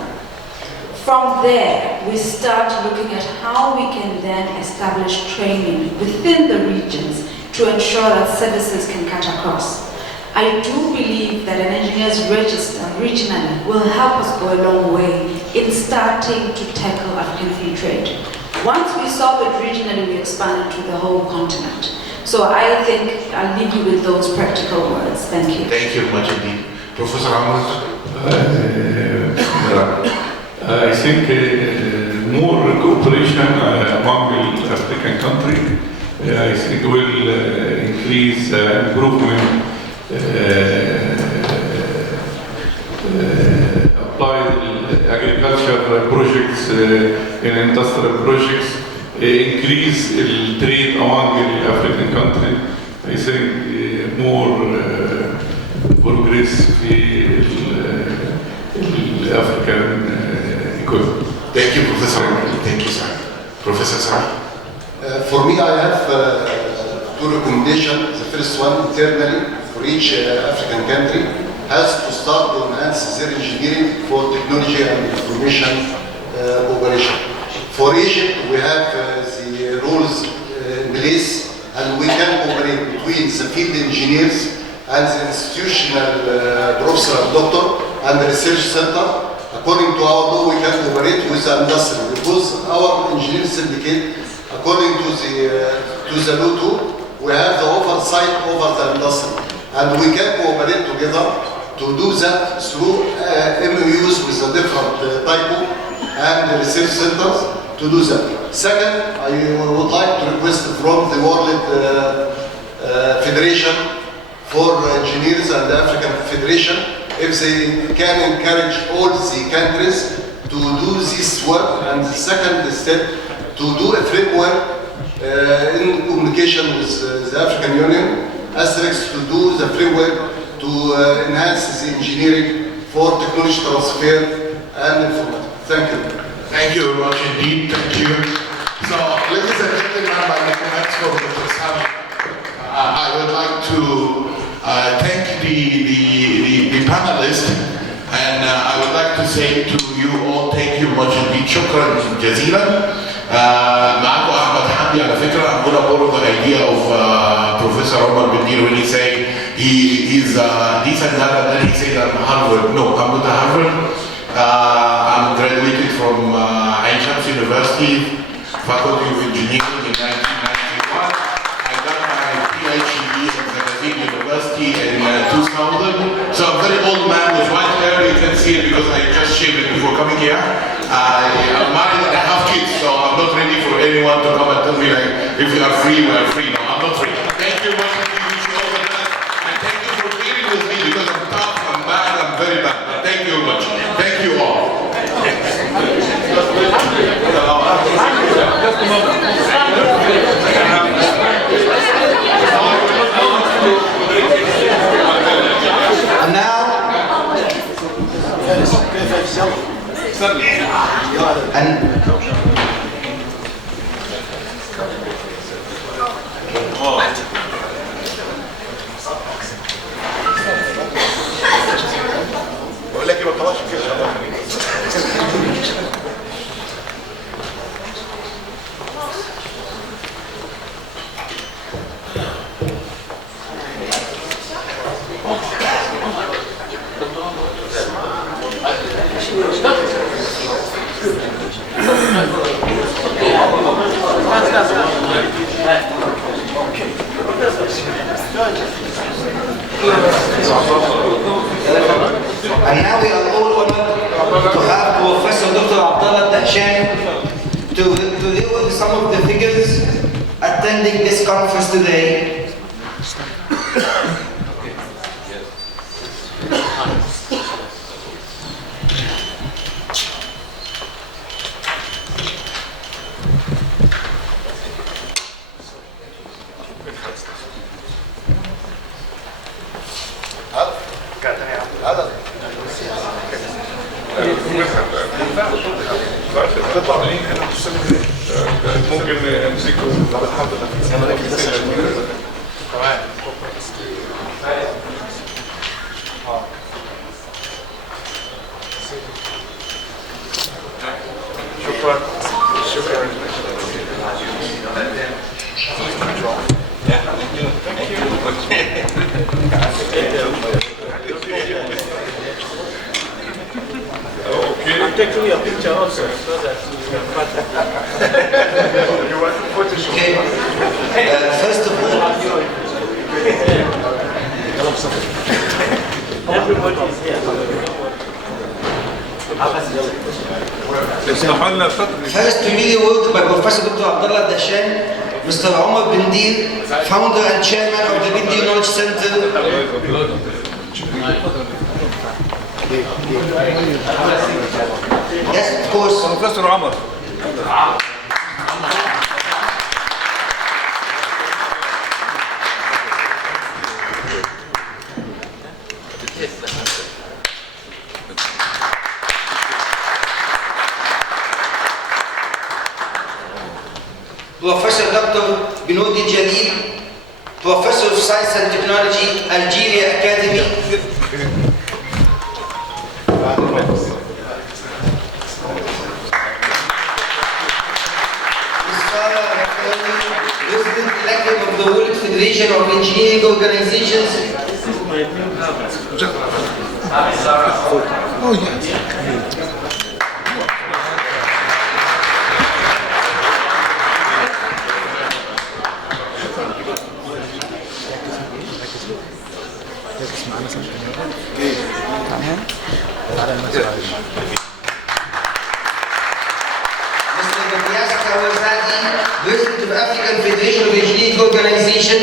From there, we start looking at how we can then establish training within the regions to ensure that services can cut across. I do believe that an engineer's register regionally will help us go a long way in starting to tackle African free trade. Once we solve it regionally, we expand it to the whole continent. So I think I'll leave you with those practical words. Thank you. Thank you very much indeed. Professor Ahmed? I think more cooperation among the African countries, I think will increase improvement, apply agriculture projects in industrial projects, increase trade among the African countries. I think more progress in the African economy. Thank you, Professor. Thank you, sir. Professor Sar. For me, I have two recommendations. The first one, internally, for each African country, has to start to enhance their engineering for technology and information cooperation. For Egypt, we have the rules in place, and we can cooperate between the field engineers and the institutional professor and doctor and the research center. According to our law, we can cooperate with the industry because our engineering syndicate, according to the law too, we have the oversight over the industry, and we can cooperate together to do that through MOUs with the different type and the research centers to do that. Second, I would like to request from the World Federation for Engineers and the African Federation if they can encourage all the countries to do this work, and the second step to do a framework in communication with the African Union ASRIC to do the framework to enhance the engineering for technology transfer and information. Thank you. Thank you very much indeed. Thank you. So, ladies and gentlemen, by the comments from the summit, I would like to thank the panelists, and I would like to say to you all, thank you much indeed. شكرا جزيلا. معكم أحمد حمدي على فكرة. I'm going to borrow the idea of Professor Omar Bendir when he say he's this and that, and then he said I'm Harvard. No, I'm not Harvard. I'm graduated from Ain Shams University, Faculty of Engineering in 1991. I got my PhD in Zagazig University in 2000. So I'm a very old man with white hair. You can see it because I just shaved it before coming here. I'm married and I have kids, so I'm not ready for anyone to come and tell me like, if we are free, we are free. No, I'm not free. Thank you very much. Wish you all the best. And thank you for being with me because I'm tough, I'm bad, I'm very bad. But thank you very much. Thank you all. And now, بقول لك ما طلعش كده. And now we are all honored to have Professor Dr. Abdullah Dahshan to deal with some of the figures attending this conference today. تطلع منين هنا ممكن نمسكه شكرا شكرا. I'm taking your picture also, so that you can You want to Photoshop? Okay. First of all, everybody is here. First to be awarded by Professor Dr. Abdullah Dahshan, Mr. Omar Bendir, founder and chairman of the Bendir Knowledge Center. Yes, of course. Professor Omar. Professor Dr. Binodi Jalil, Professor of Science and Technology, Algeria Academy. President elected of the World Federation of Engineering Organizations. Oh, yes. President of African Federation of Engineering Organization.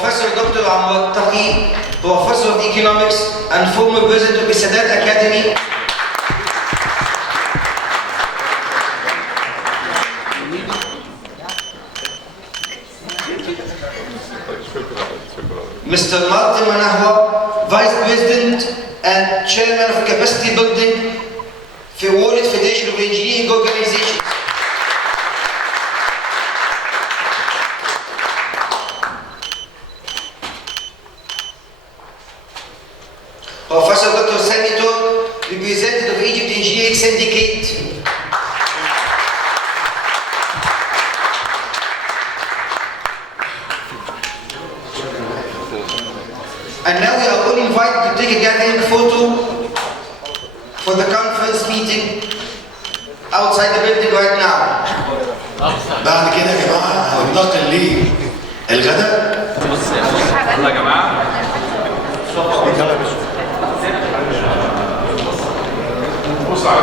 Professor Dr. Ahmad Taqi, Professor of Economics and former President of the Sadat Academy. Mr. Martin Manahwa, Vice President and Chairman of Capacity Building for World Federation of Engineering Organizations. Professor Dr. Samito, representative of Egypt Engineering Syndicate. And now we are all invited to take a gathering photo for the conference meeting outside the building right now. بعد كده يا جماعه هننتقل للغداء. يلا يا جماعه. بص على